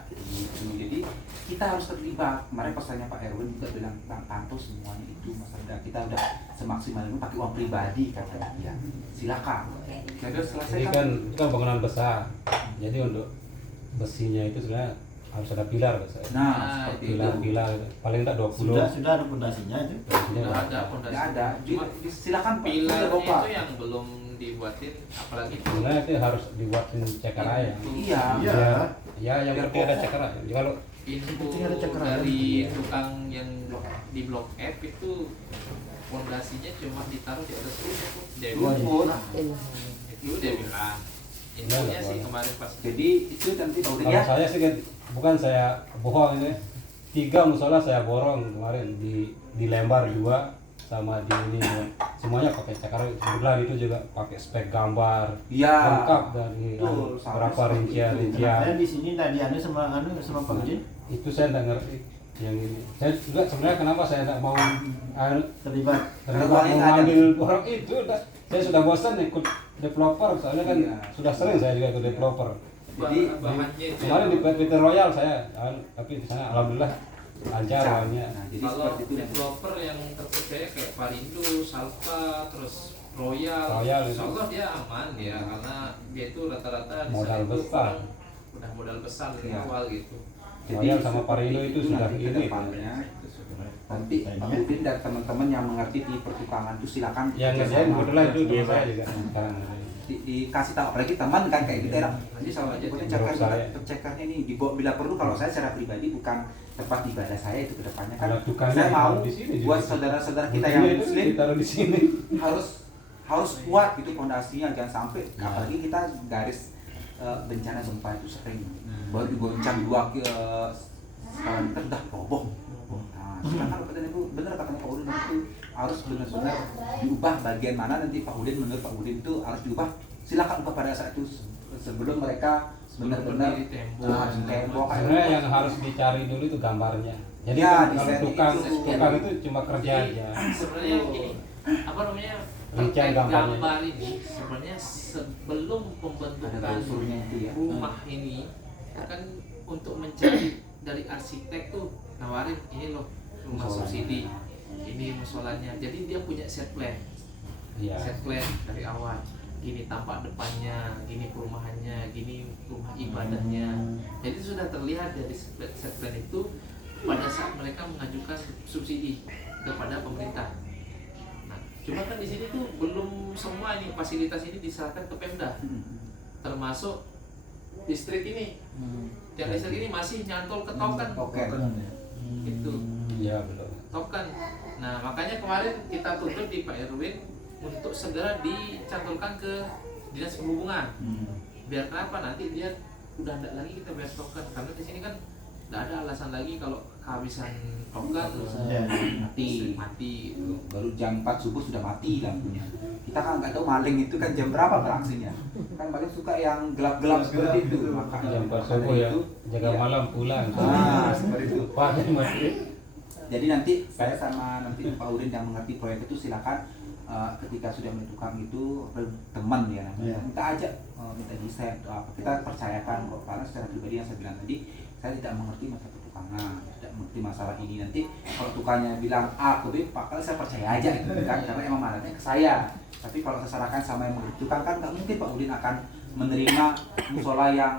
Jadi kita harus terlibat. Kemarin pesannya Pak Erwin juga bilang Bang Tanto semuanya itu masalah kita udah semaksimal ini pakai uang pribadi katanya. Ya silakan. Jadi selesai ini kan itu kan bangunan besar. Jadi untuk besinya itu sebenarnya harus ada pilar saya. Nah, seperti itu. Pilar paling enggak 20. Sudah ada fondasinya itu. Udah ada fondasi. Tidak ada. Cuma Silakan Pak. pilarnya Bapak. itu yang belum dibuatin, apalagi Sebenarnya itu harus dibuatin cakar raya. Iya. Ya yang Biar penting ada kokoh. cakar raya. Kalau info penting ada cakra dari ya. tukang yang di Blok F itu fondasinya cuma ditaruh di atas rumput. Dia Rumput. itu dia bilang. Infonya sih kemarin pas. Jadi itu nanti Pak Udin kalau ya. saya sih bukan saya bohong ini. 3 musola saya borong kemarin di Lembar 2 sama di ini semuanya pakai cakar. Kebetulan itu juga pakai spek gambar Iya. lengkap dari Betul, sama berapa seperti rincian. Saya di sini tadi sama Pak Udin Itu saya tidak ngerti yang ini. Saya juga sebenarnya kenapa saya tidak mau terlibat. terlibat Kalau mengambil orang itu. Saya sudah bosan ikut developer soalnya kan Iya. sudah sering saya juga ikut developer. Jadi bahannya itu Kemarin di PT Royal saya, tapi di sana alhamdulillah lancar bahannya. Nah, jadi kalau seperti itu. developer yang terpercaya kayak Parindo, Salpa, terus Royal, Royal itu. insya Allah dia aman dia karena dia itu rata-rata di Modal sana itu besar. orang udah modal besar dari Iya. awal gitu. Royal sama Parindo itu sudah nanti ke ini. depannya. Nanti Pak Udin dan teman-teman yang mengerti di pertukangan itu silakan Yang kerjasama. ngerjain kebetulan itu teman saya juga sekarang. Dikasih tahu apalagi teman kan kayak gitu enak. Jadi sama aja Menurut saya. pencekarnya ini dibawa bila perlu. Kalau saya secara pribadi bukan tempat ibadah saya itu kedepannya kan Kalau tukangnya saya mau di sini juga. buat saudara-saudara kita yang Itu muslim ditaruh di sini. harus kuat gitu fondasinya, jangan sampai Nah. apalagi kita garis bencana gempa itu sering baru digoncang 2 skala meter dah roboh. Nah, silakan Pak Udin itu benar katanya Pak Udin itu harus benar-benar diubah bagian mana nanti Pak Udin menurut Pak Udin itu harus diubah. Silakan ubah pada saat itu sebelum mereka benar-benar Berdiri tembok. tembok Sebenarnya yang harus dicari dulu itu gambarnya. Jadi Ya, kan kalau desain tukang itu. itu cuma kerja Jadi, aja. sebenarnya gini, apa namanya? Rincian terkait gambarnya. gambar ini sebenarnya sebelum ada pembentukan brosurnya itu ya. rumah ini kan untuk mencari dari arsitek tuh nawarin ini loh rumah Musola. subsidi ini musolanya. Jadi dia punya set plan. Iya. Set plan dari awal. Gini tampak depannya, gini perumahannya, gini rumah ibadahnya. Jadi sudah terlihat dari set plan itu pada saat mereka mengajukan subsidi kepada pemerintah. Nah, cuma kan di sini tuh belum semua ini fasilitas ini diserahkan ke Pemda, termasuk listrik ini. Yang listrik ini masih nyantol ke token. Itu Iya belum. token. Nah makanya kemarin kita tuntut di Pak Erwin untuk segera dicantolkan ke dinas perhubungan. Biar kenapa nanti dia udah tidak lagi kita bayar token, karena di sini kan tidak ada alasan lagi kalau kehabisan token mati gitu. Baru jam 4 subuh sudah mati lampunya. Kita kan nggak tahu maling itu kan jam berapa beraksinya. Kan maling suka yang gelap-gelap seperti itu. Makanya Jam 4 subuh ya, jaga malam pulang. seperti itu. Pakai mati. Jadi nanti saya sama nanti Pak Udin yang mengerti proyek itu silakan ketika sudah menentukan itu teman ya namanya, kita ajak minta desain kita percayakan kok, karena secara pribadi yang saya bilang tadi, saya tidak mengerti masalah pertukangan, tidak mengerti masalah ini. Nanti kalau tukangnya bilang A ke B, Pak, kalau saya percaya aja gitu kan, karena emang mandatnya ke saya. Tapi kalau saya serahkan sama yang mengerti tukang kan nggak mungkin Pak Udin akan menerima musola yang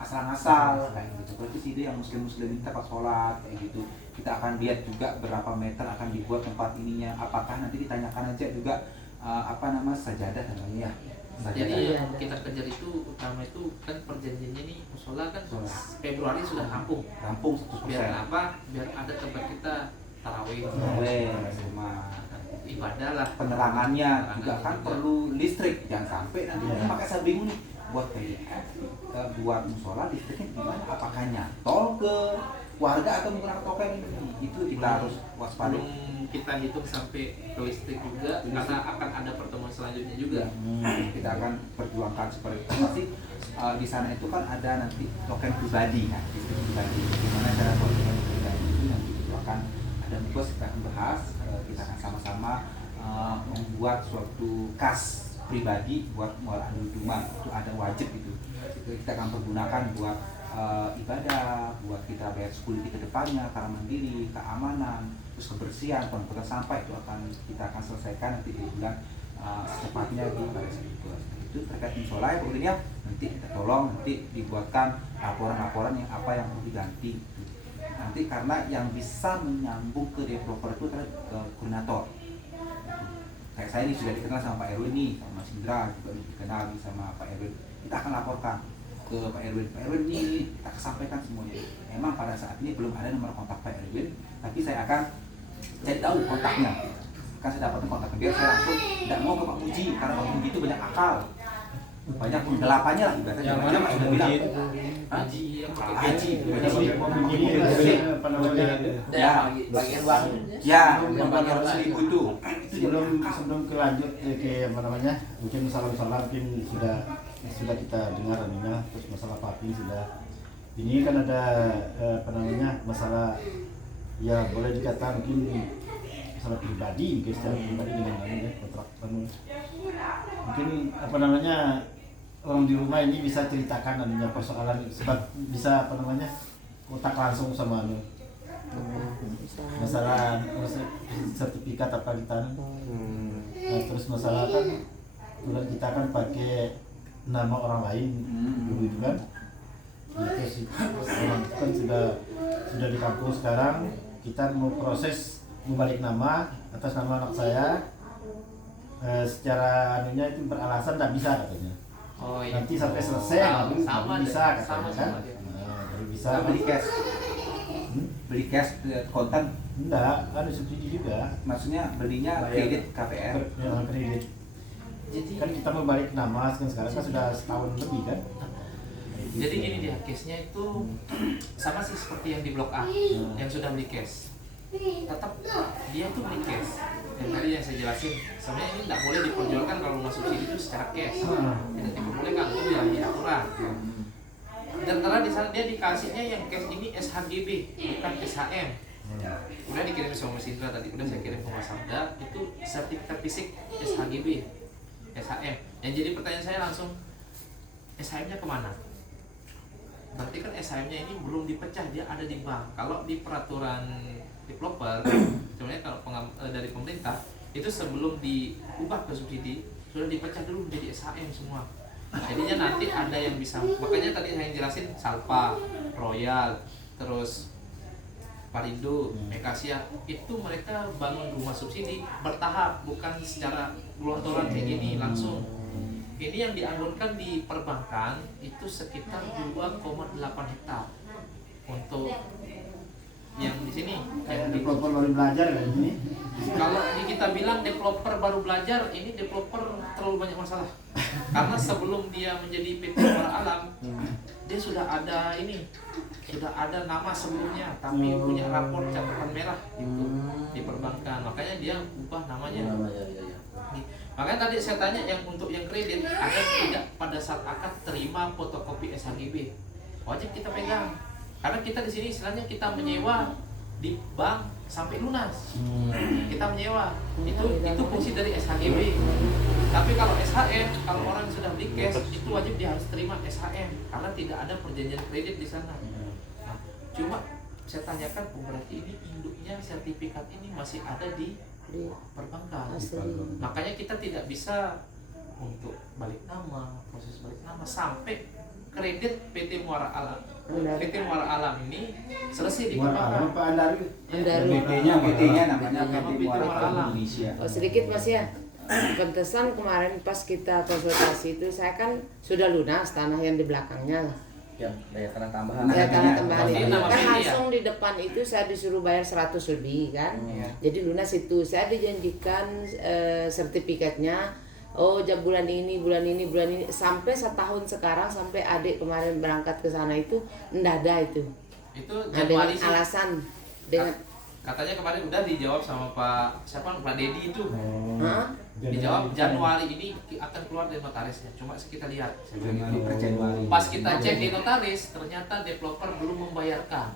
asal-asal kayak gitu. Berarti sih dia yang muslim-muslim minta pas sholat kayak gitu. Kita akan lihat juga berapa meter akan dibuat tempat ininya. Apakah nanti ditanyakan aja juga sajadah namanya ya. Jadi yang kita kejar itu utama itu kan perjanjiannya nih musola kan Februari sudah rampung. Rampung 100%. Biar apa? Biar ada tempat kita tarawih, sama ibadah lah. penerangannya juga kan perlu listrik. Jangan sampai nanti pakai saya bingung nih buat buat musola listriknya gimana? Apakah nyantol ke warga atau menggunakan token? Itu kita harus waspada. Kita hitung sampai ke listrik juga, karena akan ada pertemuan selanjutnya juga. Kita akan perjuangkan seperti itu. Pasti di sana itu kan ada nanti token pribadi kan, listrik pribadi. Gimana cara buat token pribadi itu nanti itu akan ada bos kita akan bahas. Kita akan sama-sama membuat suatu kas pribadi buat muara rumah, itu ada wajib itu. Kita akan pergunakan buat ibadah, buat kita bayar security ke depannya, karena mandiri, keamanan, terus kebersihan, pengangkutan sampah itu kita akan selesaikan nanti di bulan secepatnya di Baris itu terkait musola ya kemudian ya, nanti kita tolong nanti dibuatkan laporan-laporan yang apa yang perlu diganti nanti, karena yang bisa menyambung ke developer itu adalah koordinator. Kayak saya ini sudah dikenal sama Pak Erwin nih, sama Mas Indra juga dikenal nih sama Pak Erwin, kita akan laporkan ke Pak Erwin. Pak Erwin ini kita sampaikan semuanya. Memang pada saat ini belum ada nomor kontak Pak Erwin, tapi saya akan cari tahu kontaknya. Kan saya dapatkan kontaknya, biar saya langsung tidak mau ke Pak Muji, karena Pak Muji itu banyak akal, banyak penggelapannya lah ibaratnya. Yang mana Pak Muji? bagian uang Ya, yang bagian 100.000 itu. Sebelum kelanjut ke mungkin masalah mungkin sudah kita dengar anunya, terus masalah parking sudah. Ini kan ada masalah ya boleh dikatakan mungkin masalah pribadi, mungkin secara pribadi dengan kontrak mungkin orang di rumah ini bisa ceritakan persoalan sebab bisa kontak langsung sama masalah sertifikat apa kita terus masalah kan bulan kita kan pakai nama orang lain dulu itu kan terus orang itu kan sudah di kampung sekarang, kita mau proses membalik nama atas nama anak saya secara itu beralasan tidak bisa katanya. Nanti sampai selesai baru bisa katanya kan. Baru bisa beli cash. Beli cash kontan? Enggak, ada subsidi juga. Maksudnya belinya kredit KPR? Ya, kredit. Jadi kan kita mau balik nama kan sekarang kan sudah setahun lebih kan. Jadi gini dia, case-nya itu sama sih seperti yang di Blok A yang sudah beli cash. Tetap dia tuh beli cash. Yang tadi yang saya jelasin, sebenarnya ini tidak boleh diperjualkan kalau rumah subsidi itu secara cash. Tidak diperbolehkan, itu yang aturan. Dan karena di sana dia dikasihnya yang cash ini SHGB, bukan SHM. Udah dikirim sama Mas Indra tadi, udah saya kirim ke Mas Sabda, itu sertifikat fisik SHGB, SHM. Yang jadi pertanyaan saya langsung, SHM-nya kemana? Berarti kan SHM-nya ini belum dipecah, dia ada di bank. Kalau di peraturan developer sebenarnya kalau dari pemerintah itu sebelum diubah ke subsidi sudah dipecah dulu menjadi SHM semua. Jadinya nanti ada yang bisa, makanya tadi saya jelasin Salpa, Royal, terus Parindo, Ekasia itu mereka bangun rumah subsidi bertahap, bukan secara gelontoran kayak gini langsung. Ini yang dianggunkan di perbankan itu sekitar 2,8 hektar untuk yang di sini. Kayak developer baru belajar kayak gini. Kalau kita bilang developer baru belajar, ini developer terlalu banyak masalah. Karena sebelum dia menjadi PT Muara Alam, dia sudah ada nama sebelumnya, tapi punya rapor catatan merah itu di perbankan. Makanya dia ubah namanya. Makanya tadi saya tanya yang untuk yang kredit ada tidak pada saat akad terima fotokopi SHGB, wajib kita pegang. Karena kita di sini istilahnya kita menyewa di bank sampai lunas. Kita menyewa. Itu fungsi dari SHGB. Tapi kalau SHM, kalau orang sudah beli cash, itu wajib dia harus terima SHM karena tidak ada perjanjian kredit di sana. Nah, cuma saya tanyakan, berarti ini induknya sertifikat ini masih ada di perbankan. Makanya kita tidak bisa untuk balik nama, proses balik nama sampai kredit PT Muara Alam. PT Muara Alam ini selesai di perbankan. PT-nya namanya Nama PT Muara Alam Indonesia. Oh sedikit Mas ya. Pantesan kemarin pas kita konsultasi itu saya kan sudah lunas tanah yang di belakangnya. Ya, daya tanah tambahan. Ya tanah tambahan Ini itu nama kan PT ya? langsung di depan itu saya disuruh bayar 100 lebih kan. Jadi lunas itu saya dijanjikan sertifikatnya. Oh jam bulan ini sampai setahun sekarang sampai adik kemarin berangkat ke sana itu ndak ada itu. Itu Nah, dengan Januari sih. alasan dengan Katanya kemarin udah dijawab sama Pak Dedi itu. Hah? Dijawab Januari ini akan keluar dari notarisnya. Cuma kita lihat. Januari per Januari. Pas kita cek di notaris, ternyata developer belum membayarkan.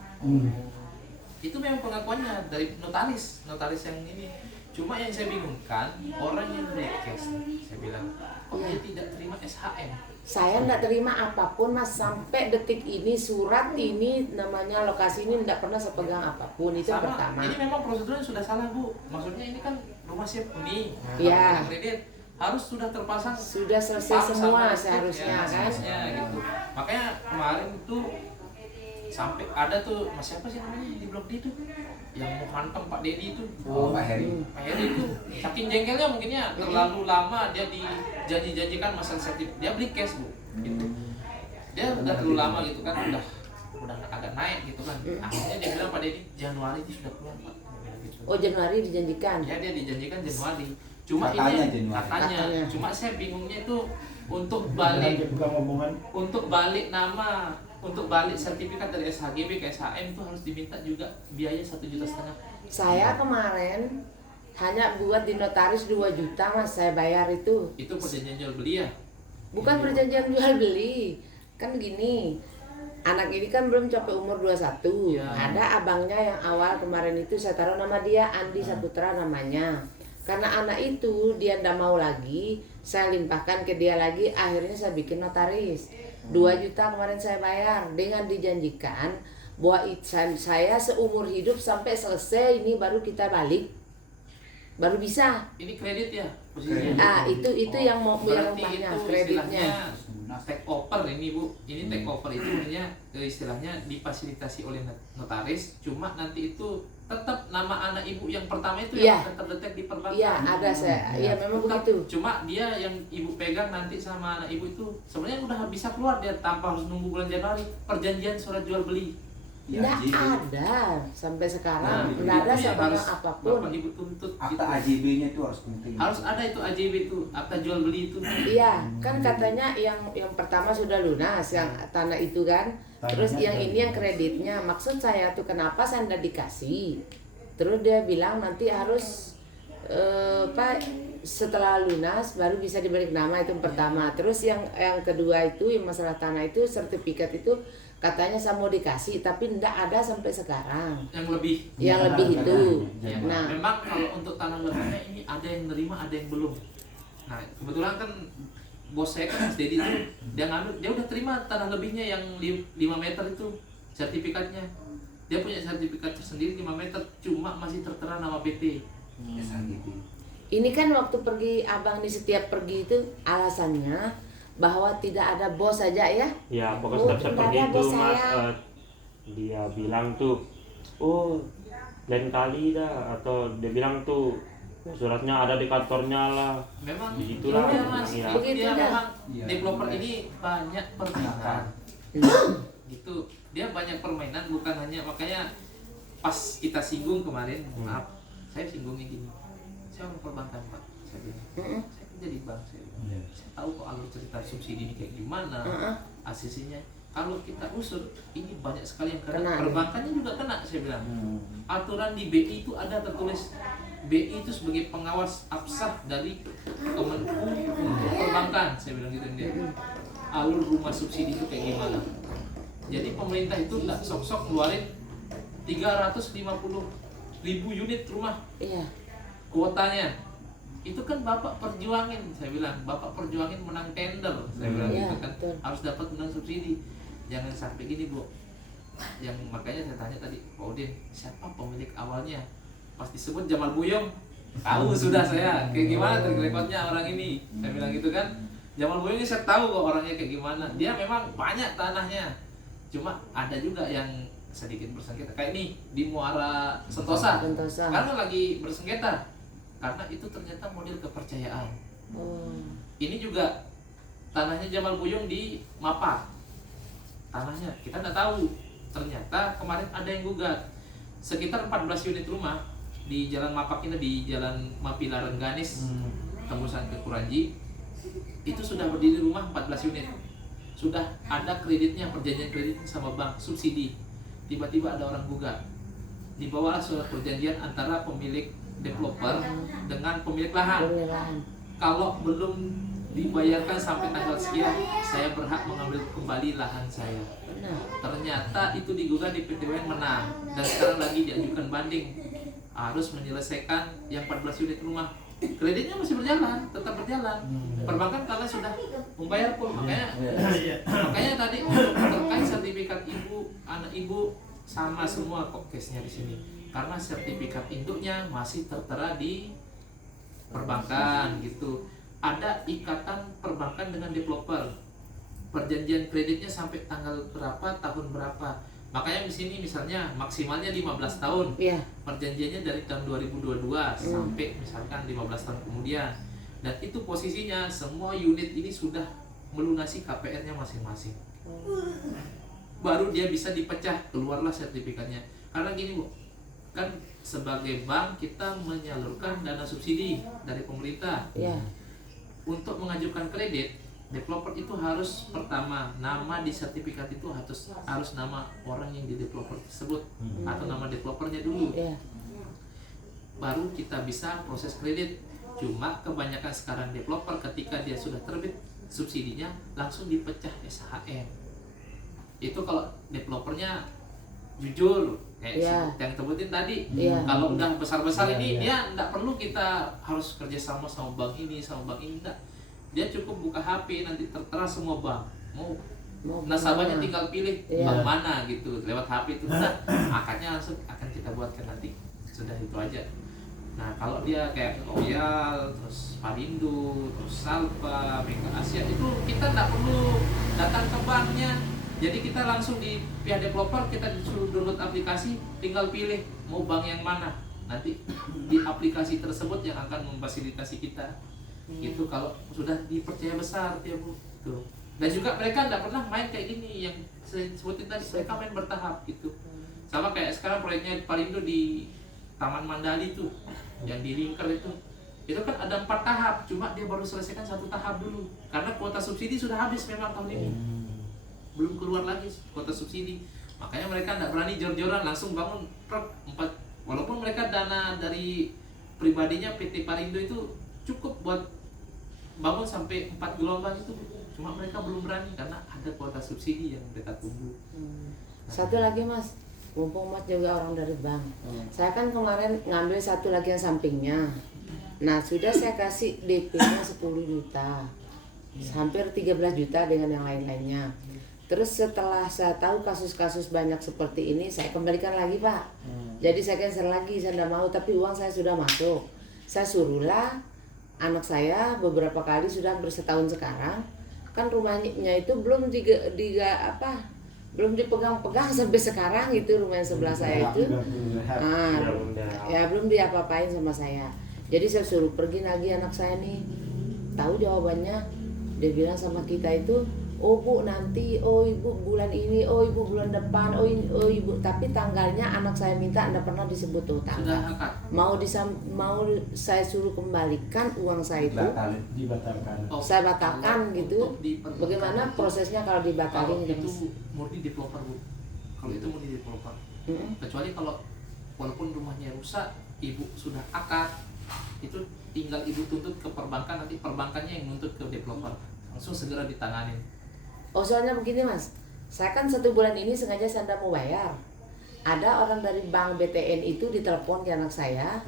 Itu memang pengakuannya dari notaris yang ini. Cuma yang saya bingungkan, orang yang beli cash, saya bilang, kok dia tidak terima SHM? Saya enggak terima apapun Mas sampai detik ini surat ini namanya lokasi ini enggak pernah saya pegang apapun itu yang Sama, pertama. ini memang prosedurnya sudah salah Bu. Maksudnya ini kan rumah siap huni, Iya. kredit harus sudah terpasang. Sudah selesai PAM semua sama seharusnya ya, kan. seharusnya gitu. Makanya kemarin tuh sampai ada tuh Mas siapa sih namanya di blog D itu yang mau hantam Pak Dedi itu. Oh, Pak Heri. Pak Heri itu saking jengkelnya mungkin ya terlalu lama dia dijanji-janjikan masalah sertifikat, dia beli cash Bu gitu. Dia udah terlalu lama gitu kan, udah agak naik gitu kan. Akhirnya dia bilang Pak Dedi Januari itu sudah keluar Pak. Dia bilang gitu. Oh Januari dijanjikan. Ya dia dijanjikan Januari. Cuma Katanya ini Januari. katanya. Katanya. Cuma saya bingungnya itu untuk balik bukan omongan. untuk balik nama, untuk balik sertifikat dari SHGB ke SHM itu harus diminta juga biaya 1,5 juta. Saya kemarin hanya buat di notaris 2 juta Mas saya bayar itu. Itu perjanjian jual beli ya? Bukan perjanjian jual beli. Kan gini. Anak ini kan belum capai umur 21. Ya. Ada abangnya yang awal kemarin itu saya taruh nama dia Andi Saputra namanya. Karena anak itu dia ndak mau lagi, saya limpahkan ke dia lagi, akhirnya saya bikin notaris. 2 juta kemarin saya bayar dengan dijanjikan bahwa saya seumur hidup sampai selesai ini baru kita balik. Baru bisa. Ini kredit ya posisinya? Ah, itu yang mau yang Berarti rumahnya, itu kreditnya. istilahnya take over ini Bu. Ini take over itu hanya istilahnya difasilitasi oleh notaris, cuma nanti itu tetap nama anak ibu yang pertama itu Iya. yang terdetek di perbankan. Iya, ada saya. Iya, memang Tetap. begitu. Cuma dia yang ibu pegang nanti sama anak ibu itu sebenarnya udah bisa keluar dia tanpa harus nunggu bulan Januari. Perjanjian surat jual beli. Nggak AJB. ada sampai sekarang. Nah, Nggak ada itu yang sama harus apapun. Bapak ibu tuntut. Akta gitu. AJB-nya itu harus penting. Harus ada itu AJB itu, akta jual beli itu. Iya, kan katanya yang pertama sudah lunas yang tanah itu kan. Terus Tanahnya yang sudah ini yang lunas. kreditnya. Maksud saya tuh kenapa saya nggak dikasih? Terus dia bilang nanti harus Pak setelah lunas baru bisa dibalik nama itu yang pertama. Terus yang kedua itu yang masalah tanah itu sertifikat itu katanya saya mau dikasih tapi ndak ada sampai sekarang. Yang lebih. Yang lebih itu. Ya, Nah, memang kalau untuk tanah lebihnya ini ada yang nerima, ada yang belum. Nah, kebetulan kan bos saya kan Mas Dedi itu dia udah terima tanah lebihnya yang 5 meter itu sertifikatnya. Dia punya sertifikat tersendiri 5 meter, cuma masih tertera nama PT. SHGB. Ini kan waktu pergi abang di setiap pergi itu alasannya bahwa tidak ada bos saja ya. Ya pokoknya Oh, setiap saya tidak pergi ada itu bos mas, saya. dia bilang tuh, oh lain kali dah, atau dia bilang tuh suratnya ada di kantornya lah. Memang Begitulah, iya, Mas. ya. Itu Begitu dia dah. memang Iya. developer ini banyak permainan. Gitu. Dia banyak permainan, bukan hanya, makanya pas kita singgung kemarin, maaf, saya singgungnya gini. Saya orang perbankan, Pak. Saya bilang, saya kerja di bank, saya bilang. Iya. Saya tahu kok alur cerita subsidi ini kayak gimana, ACC-nya. Kalau kita usut, ini banyak sekali yang kena. Kena, Perbankannya juga kena, saya bilang. Aturan di BI itu ada tertulis, BI itu sebagai pengawas absah dari Kemenku untuk perbankan, saya bilang gitu dia. Alur rumah subsidi itu kayak gimana? Jadi pemerintah itu nggak sok-sok keluarin 350.000 unit rumah Iya. kuotanya. Itu kan Bapak perjuangin, saya bilang. Bapak perjuangin menang tender, saya bilang Iya, gitu kan. betul. Harus dapat menang subsidi. Jangan sampai gini, Bu. Yang makanya saya tanya tadi, Pak Udin, siapa pemilik awalnya? Pas disebut Jamal Buyung, tahu sudah saya kayak gimana track recordnya orang ini. Saya bilang gitu kan. Jamal Buyung ini saya tahu kok orangnya kayak gimana. Dia memang banyak tanahnya. Cuma ada juga yang sedikit bersengketa. Kayak ini di Muara Sentosa. Sentosa. Karena lagi bersengketa. Karena itu ternyata model kepercayaan. Oh. Ini juga tanahnya Jamal Buyung di Mapa. Tanahnya kita nggak tahu. Ternyata kemarin ada yang gugat. Sekitar 14 unit rumah di Jalan Mapak ini, di Jalan Mapila Rengganis, tembusan ke Kuranji. Itu sudah berdiri rumah 14 unit. Sudah ada kreditnya, perjanjian kredit sama bank, subsidi. Tiba-tiba ada orang gugat. Dibawalah surat perjanjian antara pemilik developer dengan pemilik lahan. Pemilihan. Kalau belum dibayarkan sampai tanggal sekian, saya berhak mengambil kembali lahan saya. Benar. Ternyata itu digugat di PT UN menang, dan sekarang lagi diajukan banding. Harus menyelesaikan yang 14 unit rumah. Kreditnya masih berjalan, tetap berjalan. Perbankan karena sudah membayar pun, makanya tadi untuk terkait sertifikat ibu, anak ibu sama semua kok case-nya di sini. Karena sertifikat induknya masih tertera di perbankan gitu. Ada ikatan perbankan dengan developer. Perjanjian kreditnya sampai tanggal berapa, tahun berapa. Makanya di sini misalnya maksimalnya 15 tahun. Iya. Perjanjiannya dari tahun 2022 sampai misalkan 15 tahun kemudian. Dan itu posisinya semua unit ini sudah melunasi KPR-nya masing-masing. Baru dia bisa dipecah, keluarlah sertifikatnya. Karena gini, Bu. Kan sebagai bank kita menyalurkan dana subsidi dari pemerintah. Iya. Untuk mengajukan kredit, developer itu harus pertama nama di sertifikat itu harus nama orang yang di developer tersebut atau nama developernya dulu. Iya. Baru kita bisa proses kredit. Cuma kebanyakan sekarang developer ketika dia sudah terbit subsidinya langsung dipecah SHM. Itu kalau developernya jujur kayak Iya. yang tebutin tadi. Iya. Kalau udah besar-besar Iya, ini iya. dia nggak perlu kita harus kerjasama sama bank ini sama bank ini, enggak. Dia cukup buka HP nanti tertera semua bank. Mau nasabahnya tinggal pilih Iya. bank mana gitu lewat HP itu. Nah, akadnya langsung akan kita buatkan nanti. Sudah itu aja. Nah, kalau dia kayak Royal, terus Parindo, terus Salva, Mega Asia itu kita nggak perlu datang ke banknya. Jadi kita langsung di pihak developer kita disuruh download aplikasi, tinggal pilih mau bank yang mana. Nanti di aplikasi tersebut yang akan memfasilitasi kita. Itu kalau sudah dipercaya besar ya Bu. Tuh. Dan juga mereka nggak pernah main kayak gini yang saya sebutin tadi, mereka main bertahap gitu. Sama kayak sekarang proyeknya Parindo di Taman Mandali tuh, yang di Ringker itu kan ada 4 tahap, cuma dia baru selesaikan 1 tahap dulu. Karena kuota subsidi sudah habis memang tahun ini. Belum keluar lagi kuota subsidi. Makanya mereka nggak berani jor-joran langsung bangun truk 4. Walaupun mereka dana dari pribadinya PT Parindo itu cukup buat bangun sampai 4 gelombang itu. Cuma mereka belum berani karena ada kuota subsidi yang mereka tunggu. Satu lagi Mas, mumpung Mas juga orang dari bank. Saya kan kemarin ngambil satu lagi yang sampingnya. Nah sudah saya kasih DP-nya 10 juta, hampir 13 juta dengan yang lain-lainnya. Terus setelah saya tahu kasus-kasus banyak seperti ini, saya kembalikan lagi Pak. Jadi saya cancel lagi, saya tidak mau, tapi uang saya sudah masuk. Saya suruhlah anak saya beberapa kali, sudah bersetahun sekarang, kan rumahnya itu belum belum dipegang-pegang sampai sekarang, itu rumah yang sebelah saya itu. Ya belum diapa-apain sama saya. Jadi saya suruh pergi lagi anak saya nih. Tahu jawabannya, dia bilang sama kita itu, oh Bu nanti, oh Ibu bulan ini, oh Ibu bulan depan, oh Ibu, tapi tanggalnya anak saya minta anda pernah disebut tuh tanggal. Mau saya suruh kembalikan uang saya itu, dibatalkan. saya batalkan gitu. Bagaimana prosesnya kalau dibatalin? Kalau itu murni developer Bu. Kalau itu murni developer. Kecuali kalau walaupun rumahnya rusak, ibu sudah akad, itu tinggal ibu tuntut ke perbankan, nanti perbankannya yang nuntut ke developer, langsung segera ditanganin. Oh soalnya begini Mas, saya kan 1 bulan ini sengaja saya tidak mau bayar. Ada orang dari bank BTN itu ditelepon ke anak saya,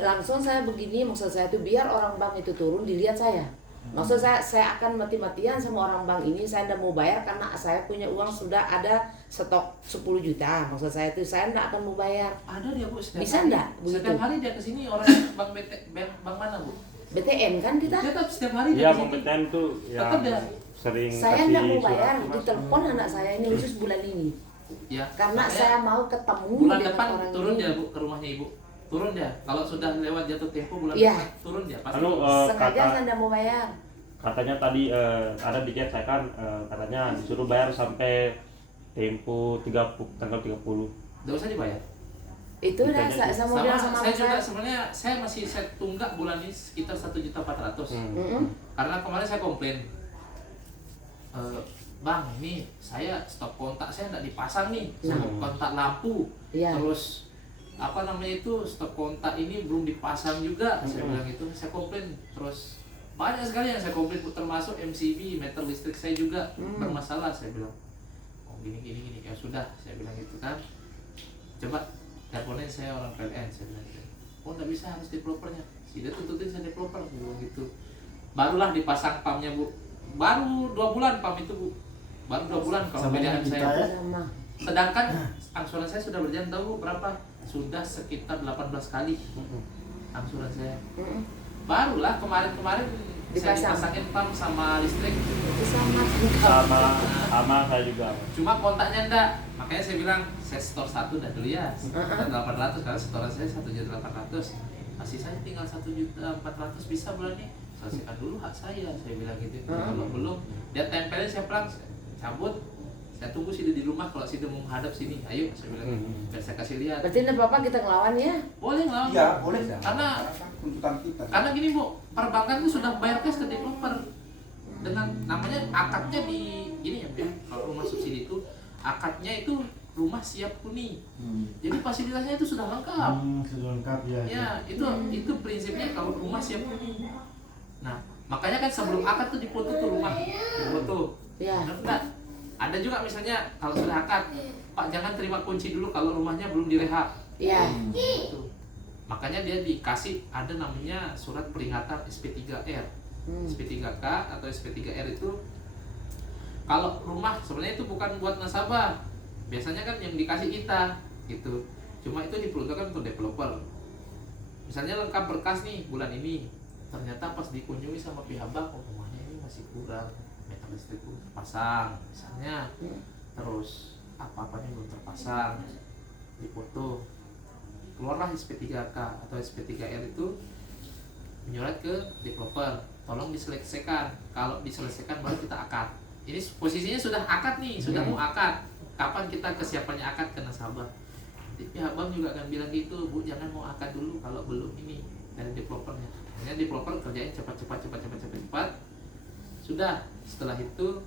langsung saya begini, maksud saya itu biar orang bank itu turun dilihat saya. Maksud saya akan mati-matian sama orang bank ini, saya tidak mau bayar karena saya punya uang sudah ada stok 10 juta. Maksud saya itu saya tidak akan mau bayar. Ada dia Bu, bisa enggak? Setiap hari dia kesini, orang bank mana Bu? BTN kan kita? Tetap setiap hari Iya, dia kesini. BTN tuh ya sering saya kasih tidak mau surat bayar, tugas. ditelepon anak saya ini khusus bulan ini. Ya, Karena saya mau ketemu bulan dengan depan orang turun ini. dia Bu ke rumahnya Ibu. Turun dia. Kalau sudah lewat jatuh tempo bulan Iya. depan turun dia pasti. Anu, Sengaja saya tidak mau bayar. katanya tadi ada di chat saya kan, katanya disuruh bayar sampai tempo tanggal 30. Enggak usah dibayar. Itu dah saya mau bilang sama saya anak juga saya. sebenarnya saya masih saya tunggak bulan ini sekitar 1.400.000. Mm-mm. Karena kemarin saya komplain, Bang, ini saya stop kontak saya nggak dipasang nih, stop kontak lampu, Iya. terus apa namanya itu stop kontak ini belum dipasang juga, saya bilang itu, saya komplain terus banyak sekali yang saya komplain, termasuk MCB meter listrik saya juga bermasalah, saya bilang, oh gini ya sudah, saya bilang gitu kan, coba teleponin saya orang PLN, saya bilang gitu, oh nggak bisa harus developernya, dia tuntutin saya developer, saya bilang gitu, barulah dipasang pumpnya Bu, baru 2 bulan pump itu Bu. Baru 2 bulan kalau Sama bedaan kita saya. ya. Sama. Sedangkan angsuran saya sudah berjalan tahu berapa? Sudah sekitar 18 kali angsuran saya. Barulah kemarin-kemarin saya dipasangin pump sama listrik. Itu sama. Sama saya juga. Cuma kontaknya enggak. Makanya saya bilang saya store 1 dah dulu ya. 1.800 karena setoran saya 1.800. Masih saya tinggal 1.400 bisa bulan ini. Selesaikan dulu hak saya bilang gitu. Kalau belum, dia tempelin saya pulang, cabut, saya tunggu Sida di rumah, kalau Sida mau menghadap sini, ayo saya bilang gitu. Biar saya kasih lihat. Berarti enggak apa-apa kita ngelawan ya? Boleh ngelawan. Iya, boleh. Karena Tuntutan kita. karena gini Bu, perbankan itu sudah bayar cash ke developer dengan namanya akadnya di ini ya, kalau rumah subsidi itu akadnya itu rumah siap huni. Jadi fasilitasnya itu sudah lengkap. Sudah lengkap ya. Ya, itu prinsipnya kalau rumah siap huni. Nah, makanya kan sebelum akad tuh dipoto tuh rumah, dipoto. Ya. Enggak. Ada juga misalnya kalau sudah akad, Pak jangan terima kunci dulu kalau rumahnya belum direhab. Iya. Gitu. Makanya dia dikasih ada namanya surat peringatan SP3R. SP3K atau SP3R itu kalau rumah sebenarnya itu bukan buat nasabah. Biasanya kan yang dikasih kita gitu. Cuma itu diperuntukkan untuk developer. Misalnya lengkap berkas nih bulan ini. Ternyata pas dikunjungi sama pihak bank, oh rumahnya ini masih kurang, meter listrik belum terpasang misalnya, terus apa-apanya belum terpasang, dipoto, keluarlah SP3K atau SP3R itu menyurat ke developer, tolong diselesaikan, kalau diselesaikan baru kita akad. Ini posisinya sudah akad nih, sudah mau akad, kapan kita kesiapannya akad ke nasabah. Jadi pihak bank juga akan bilang gitu, Bu jangan mau akad dulu kalau belum ini dari developernya. Akhirnya developer kerjain cepat. Sudah, setelah itu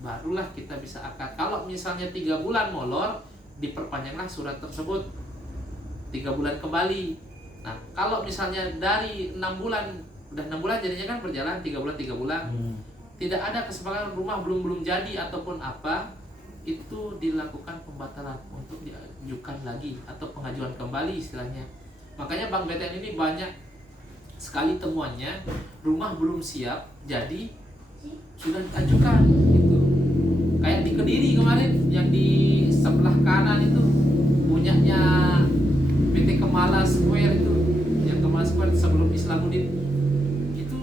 barulah kita bisa akad. Kalau misalnya 3 bulan molor, diperpanjanglah surat tersebut 3 bulan kembali. Nah, kalau misalnya dari 6 bulan, udah 6 bulan jadinya kan berjalan 3 bulan. Tidak ada kesepakatan rumah belum jadi ataupun apa, itu dilakukan pembatalan untuk diajukan lagi atau pengajuan kembali istilahnya. Makanya Bank BTN ini banyak sekali temuannya, rumah belum siap jadi sudah diajukan gitu. Kayak di Kediri kemarin yang di sebelah kanan itu punyanya PT Kemala Square itu, yang Kemala Square sebelum Islamuddin itu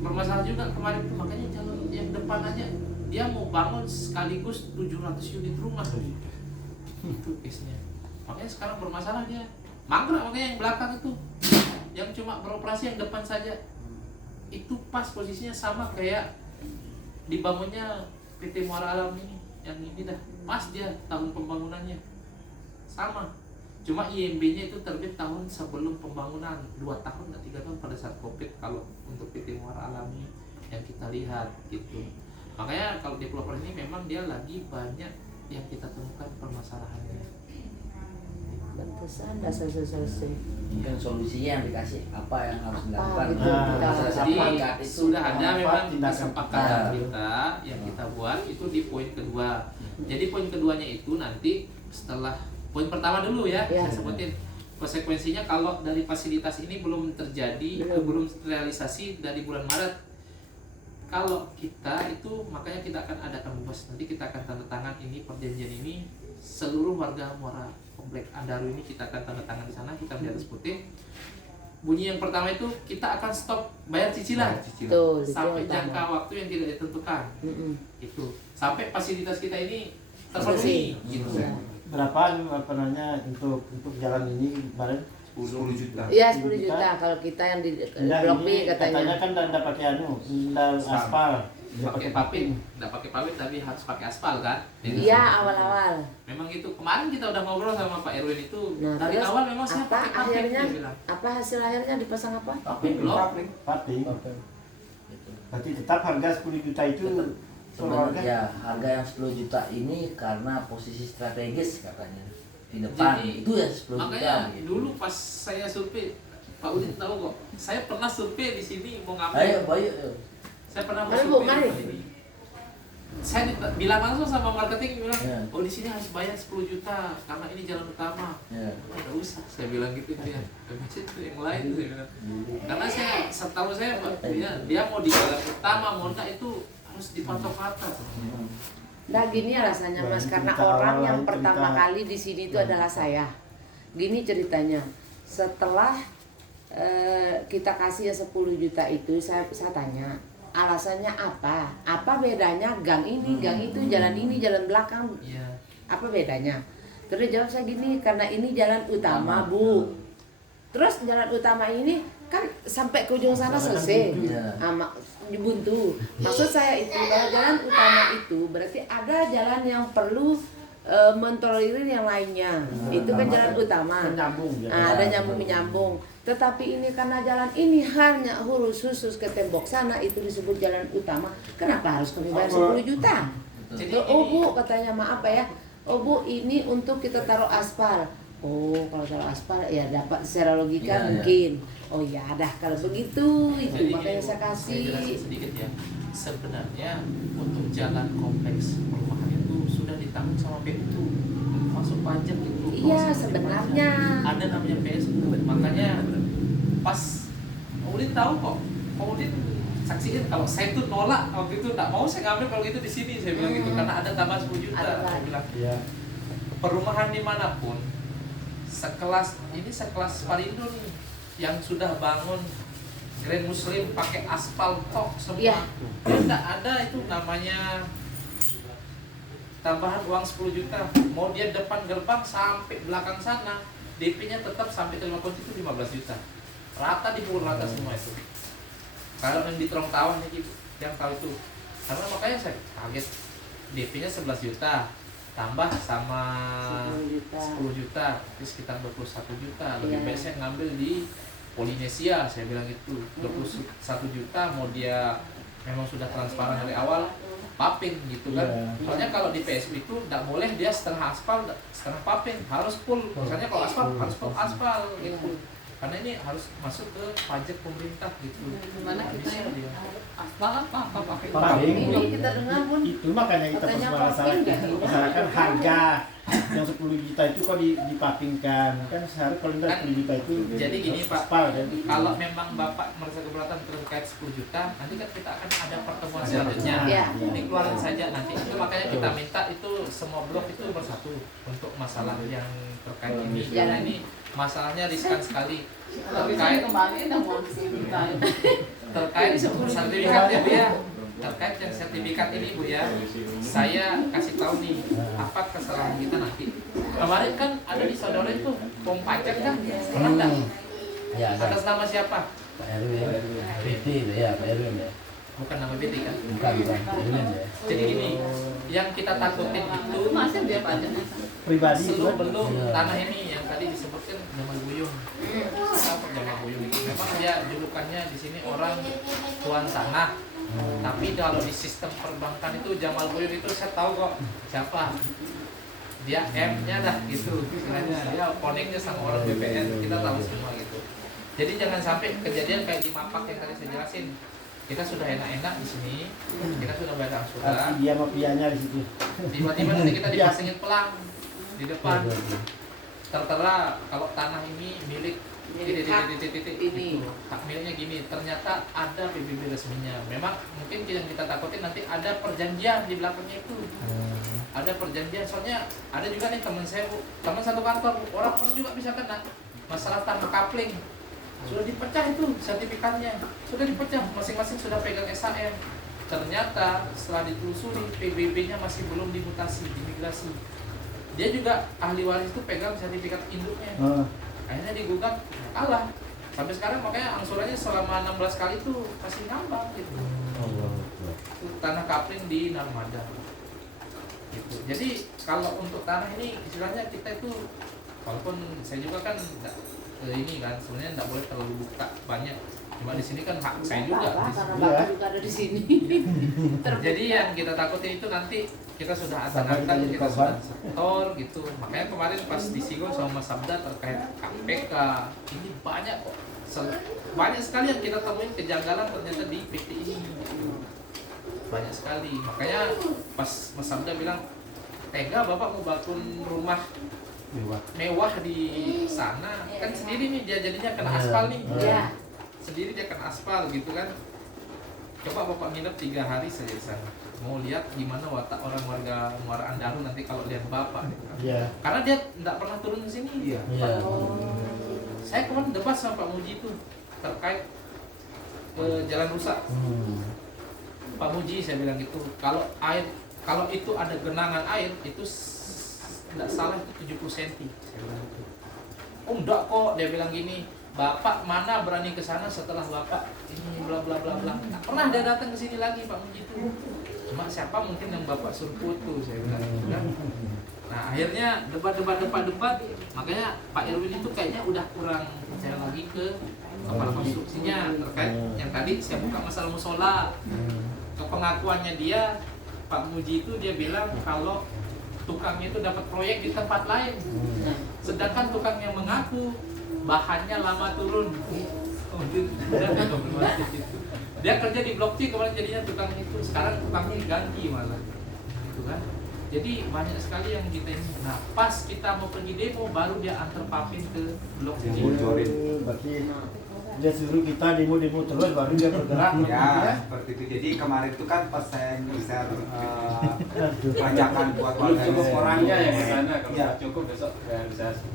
bermasalah juga kemarin tuh. Makanya jalur yang depan aja dia mau bangun sekaligus 700 unit rumah itu case-nya. Makanya sekarang bermasalah dia mangkrak. Makanya yang belakang itu yang cuma beroperasi yang depan saja itu pas posisinya sama kayak dibangunnya PT Muara Alam ini, yang ini dah pas dia tahun pembangunannya sama. Cuma IMB-nya itu terbit tahun sebelum pembangunan 2 tahun atau 3 tahun pada saat Covid kalau untuk PT Muara Alam ini yang kita lihat gitu. Makanya kalau developer ini memang dia lagi banyak yang kita temukan permasalahannya. Pantesan dah selesai. Mungkin solusinya yang dikasih apa yang harus dilakukan. Gitu. Jadi Sepakat itu. sudah ada memang tindakan kesepakatan kita. kita yang kita buat itu di poin kedua. Jadi poin keduanya itu nanti setelah poin pertama dulu ya, Ya. saya sebutin konsekuensinya kalau dari fasilitas ini belum terjadi, belum realisasi dari bulan Maret. Kalau kita itu makanya kita akan adakan bebas, nanti kita akan tanda tangan ini perjanjian ini seluruh warga Muara Komplek Andaru ini kita akan tanda tangan di sana, kita di atas putih. Bunyi yang pertama itu kita akan stop bayar cicilan Betul, itu sampai yang jangka utama. waktu yang tidak ditentukan. Mm-mm. Itu sampai fasilitas kita ini terpenuhi gitu. Ya. Berapa apa namanya untuk jalan ini kemarin? 10 juta. Iya 10 juta kalau kita yang di Blok B ini katanya. kan enggak pakai enggak aspal. Dia Pakai papin, nggak pakai papin tapi harus pakai aspal kan? Iya awal-awal. Memang itu kemarin kita udah ngobrol sama Pak Erwin itu Nah, dari terus awal memang saya apa pakai papin akhirnya? dia bilang. Apa hasil akhirnya dipasang apa? Tapi Blok. Pati. Gitu. Berarti tetap harga 10 juta itu Sebenarnya ya, harga yang 10 juta ini karena posisi strategis katanya di depan. Jadi, itu ya 10 makanya juta gitu. dulu pas saya survei, Pak Udin tahu kok. Saya pernah survei di sini mau ngambil. Ayo Bayu. Saya pernah mau Mari, Bu, survei mari. di sini. Saya bilang langsung sama marketing bilang, Ya. oh di sini harus bayar 10 juta karena ini jalan utama. Ya. Nggak usah, saya bilang gitu dia. Habis itu yang lain saya bilang. Karena saya setahu saya Pak, dia mau di jalan utama, mau enggak itu harus dipatok atas. Nah gini alasannya Mas, karena Cerita orang awal, yang cerita- pertama kali di sini itu adalah saya. Gini ceritanya, setelah kita kasih 10 juta itu, saya tanya alasannya apa? Apa bedanya gang ini, gang itu, jalan ini, jalan belakang? Iya. Apa bedanya? Terus dia jawab saya gini, karena ini jalan utama Bu. Terus jalan utama ini kan sampai ke ujung sana selesai. Iya. Buntu. Maksud saya itu kalau jalan utama itu berarti ada jalan yang perlu mentolerir yang lainnya. Itu kan jalan utama. Menyambung ya. Ada nyambung menyambung. Tetapi ini karena jalan ini hanya khusus ke tembok sana itu disebut jalan utama. Kenapa harus kami bayar 10 juta? Jadi Oh ini- Bu, katanya maaf ya. Oh Bu, ini untuk kita taruh aspal. Oh, kalau taruh aspal ya dapat secara logika Iya, iya. mungkin. Oh ya, dah kalau begitu itu Jadi makanya gini, saya Bu, kasih. jelasin sedikit ya. Sebenarnya untuk jalan kompleks perumahan itu sudah ditanggung sama PU, masuk pajak itu. Iya, Masuk sebenarnya. pajak. Ada namanya PSU, makanya pas Pak Udin tahu kok. Pak Udin saksiin kalau saya tuh nolak waktu itu nggak mau saya ngambil kalau gitu di sini saya bilang gitu karena ada tambahan 10 juta. Ada, Pak. Saya bilang Iya. perumahan dimanapun sekelas Parindo nih yang sudah bangun Grand Muslim pakai aspal tok semua. Iya. Tidak ada itu namanya tambahan uang 10 juta. Mau dia depan gerbang sampai belakang sana, DP-nya tetap sampai terima kunci itu 15 juta. Rata dipukul rata semua itu. Kalau yang di Terong Tawah nih gitu, yang tahu itu. Karena makanya saya kaget DP-nya 11 juta. Tambah sama 10 juta. 10 juta, itu sekitar 21 juta. Lebih Iya. baik saya ngambil di Polinesia, saya bilang itu 21 juta. Mau dia memang sudah transparan dari awal, paping gitu kan. Iya. Soalnya kalau di PSU itu nggak boleh dia setengah aspal, setengah paping, harus full. Misalnya kalau aspal harus full aspal gitu. Karena ini harus masuk ke pajak pemerintah gitu. Gimana kita Bisa yang dia. aspal apa pakai Paling Ini kita dengar pun itu makanya kita katanya permasalahan paping nggak? harga yang 10 juta itu kok dipapingkan kan seharusnya kalau udah 10 juta itu Jadi gini Pak, aspal kan. kalau memang Bapak merasa keberatan terkait 10 juta, nanti kan kita akan ada pertemuan selanjutnya. Iya. Dikeluarin saja nanti. Itu makanya kita minta itu semua blok itu bersatu untuk masalah yang terkait ini. Karena ini masalahnya riskan sekali. Terkait sertifikat ya Bu ya. Terkait yang sertifikat ini Bu ya, saya kasih tahu nih apa kesalahan kita nanti. Kemarin kan ada di saudara itu pom pajak kan, pernah nggak? Ya, Atas nama siapa? Pak Erwin. PT itu ya, Pak Erwin ya. Bukan nama BT kan? Bukan Pak Erwin ya. Jadi gini, yang kita takutin itu Masih dia pajaknya. Pribadi itu kan. sebelum tanah ini yang tadi disebutkan Jamal Buyung. Apa Jamal Buyung itu? Memang dia julukannya di sini orang tuan tanah. Tapi kalau di sistem perbankan itu Jamal Buyung itu saya tahu kok siapa. Dia M-nya dah gitu. Istilahnya dia koneknya sama orang BPN, kita tahu semua gitu. Jadi jangan sampai kejadian kayak di Mapak yang tadi saya jelasin. Kita sudah enak-enak di sini, kita sudah bayar angsuran. Dia mafianya di situ. Tiba-tiba nanti kita dipasangin pelang di depan. Tertera kalau tanah ini milik titik-titik ini. gitu. Hak miliknya gini. Ternyata ada PBB resminya. Memang mungkin yang kita takutin nanti ada perjanjian di belakangnya itu. Ada perjanjian. Soalnya ada juga nih teman saya Bu, teman satu kantor, orang pun juga bisa kena masalah tanah kapling. Sudah dipecah itu sertifikatnya, sudah dipecah, masing-masing sudah pegang SHM. Ternyata setelah ditelusuri PBB-nya masih belum dimutasi, imigrasi. Dia juga ahli waris itu pegang sertifikat induknya. Akhirnya digugat, kalah. Sampai sekarang makanya angsurannya selama 16 kali itu masih ngambang gitu. Itu tanah kapling di Narmada. Gitu. Jadi kalau untuk tanah ini istilahnya kita itu, walaupun saya juga kan ini kan sebenarnya tidak boleh terlalu buka banyak. Cuma di sini kan hak saya juga. Karena Bapak juga ada di sini. Jadi yang kita takutin itu nanti kita sudah akan kita sudah setor gitu. Makanya kemarin pas disinggung sama Mas Sabda terkait KPK, ini banyak kok. Banyak sekali yang kita temuin kejanggalan ternyata di PT ini. Banyak sekali. Makanya pas Mas Sabda bilang, tega Bapak mau bangun rumah mewah di sana, kan sendiri nih dia jadinya kena aspal nih. Ya. Sendiri dia kena aspal gitu kan. Coba Bapak nginep 3 hari saja di sana. Mau lihat gimana watak orang warga Muara Andaru nanti kalau lihat Bapak gitu kan. Iya. Karena dia tidak pernah turun ke sini. Iya. Saya kemarin debat sama Pak Muji itu terkait jalan rusak. Pak Muji saya bilang gitu, kalau itu ada genangan air itu tidak salah itu 70 cm. Saya bilang gitu. Oh enggak kok, dia bilang gini, Bapak mana berani ke sana setelah Bapak ini bla bla bla bla. Nggak pernah dia datang ke sini lagi Pak Muji itu. Cuma siapa mungkin yang Bapak suruh foto, saya bilang gitu kan. Nah akhirnya debat, makanya Pak Erwin itu kayaknya udah kurang percaya lagi ke kepala konstruksinya terkait yang tadi saya buka masalah musola. Ke pengakuannya dia, Pak Muji itu dia bilang kalau tukangnya itu dapat proyek di tempat lain, sedangkan tukang yang mengaku bahannya lama turun. Dia kerja di Blok C kemarin jadinya tukang itu, sekarang tukangnya diganti malah, gitu kan? Jadi banyak sekali yang kita ini. Nah pas kita mau pergi demo baru dia antar Papin ke Blok C. Berarti dia suruh kita demo terus baru dia bergerak. Ya, seperti itu. Jadi kemarin itu kan pas saya bisa pajakan buat warga Cukup orangnya yang ke sana, kalau Ya. sudah cukup besok realisasi.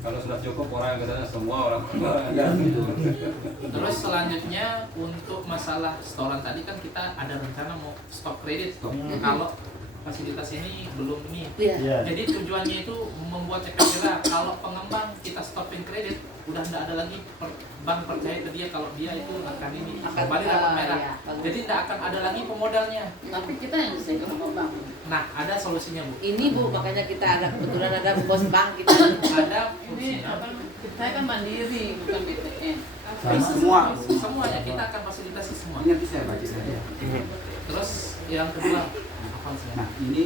Kalau sudah cukup orang yang ke sana semua orang. Ya, gitu. Terus selanjutnya untuk masalah setoran tadi kan kita ada rencana mau stop kredit. Kalau fasilitas ini belum ini. Iya. Jadi tujuannya itu membuat efek jerah. Kalau pengembang kita stopin kredit, udah tidak ada lagi bank percaya ke dia kalau dia itu akan ini Akan kembali dapat merah. ya, bagus. Jadi tidak akan ada lagi pemodalnya. Tapi kita yang disegel sama bank. Nah ada solusinya Bu. Ini Bu, makanya kita ada kebetulan ada bos bank kita. Ada Ini fungsinya. apa? Saya kan mandiri, bukan BTN. Semua, semuanya kita akan fasilitasi semua. Ini nanti saya baca saja. Terus yang kedua, apa sih? Nah ini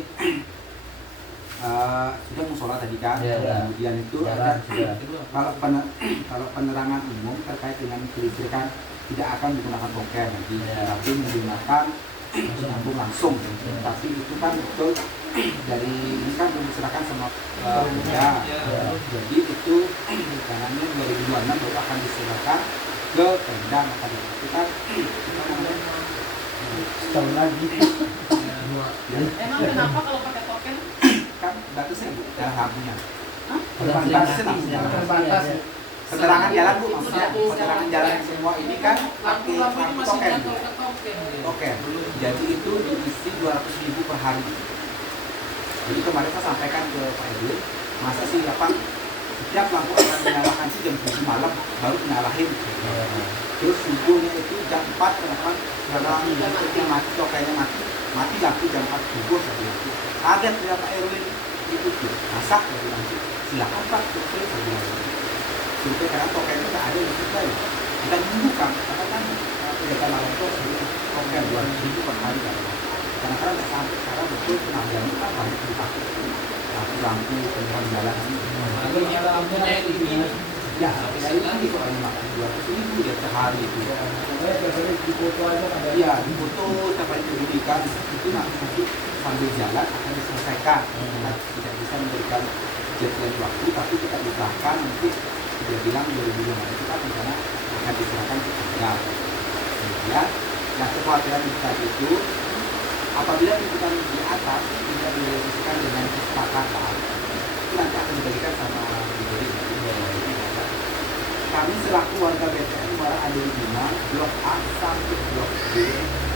sudah musola tadi kan, Ya, ya. kemudian itu Jalan ada sudah. Kedua. kalau penerangan umum terkait dengan kelistrikan tidak akan menggunakan bongker nanti, Ya. tapi menggunakan menyambung langsung. Tapi itu kan betul dari ini kan belum diserahkan sama ya. Jadi itu rencananya 2026 baru akan diserahkan ke Pemda. Maka itu kan setahun lagi. Emang kenapa kalau pakai token? kan batasnya Bu, dalam hapnya. Hah? Batasnya Terbatas. keterangan jalan Bu, maksudnya keterangan jalan semua ini kan pakai Lampu ini masih token. jatuh ke token. Oke, jadi itu diisi 200.000 per hari. Jadi kemarin saya sampaikan ke Pak Edwin, masa sih apa setiap lampu akan menyalakan sih jam 7 malam baru menyalahin. Terus subuhnya itu jam 4 kenapa? Karena listriknya mati, tokennya mati lampu jam 4 subuh saya bilang. Ada tidak Pak Edwin itu tuh, masak saya bilang sih. Silakan Pak, survei saya bilang. Survei karena tokennya nggak ada listrik lagi. Kita nunggu kan, karena kan kegiatan malam itu token 200.000 per hari kan. Kadang-kadang nggak sampai sekarang betul tenaganya kan banyak dipakai lampu penerangan jalan ini. Lalu yang lampunya yang ini. Ya, saya ini soalnya makan 200.000 ya sehari itu. Di foto aja ada. Iya, di foto sampai pendidikan itu nanti sambil jalan akan diselesaikan. Kita tidak bisa memberikan jadwal waktu, tapi kita usahakan nanti dia bilang 2025 itu kan rencana akan diserahkan ke Pemda. Kemudian, yang kekhawatiran kita itu apabila tuntutan di atas tidak direalisasikan dengan kesepakatan, itu nanti akan dibagikan sama diberi. Kami selaku warga BTN Muara Adil 5, Blok A sampai Blok B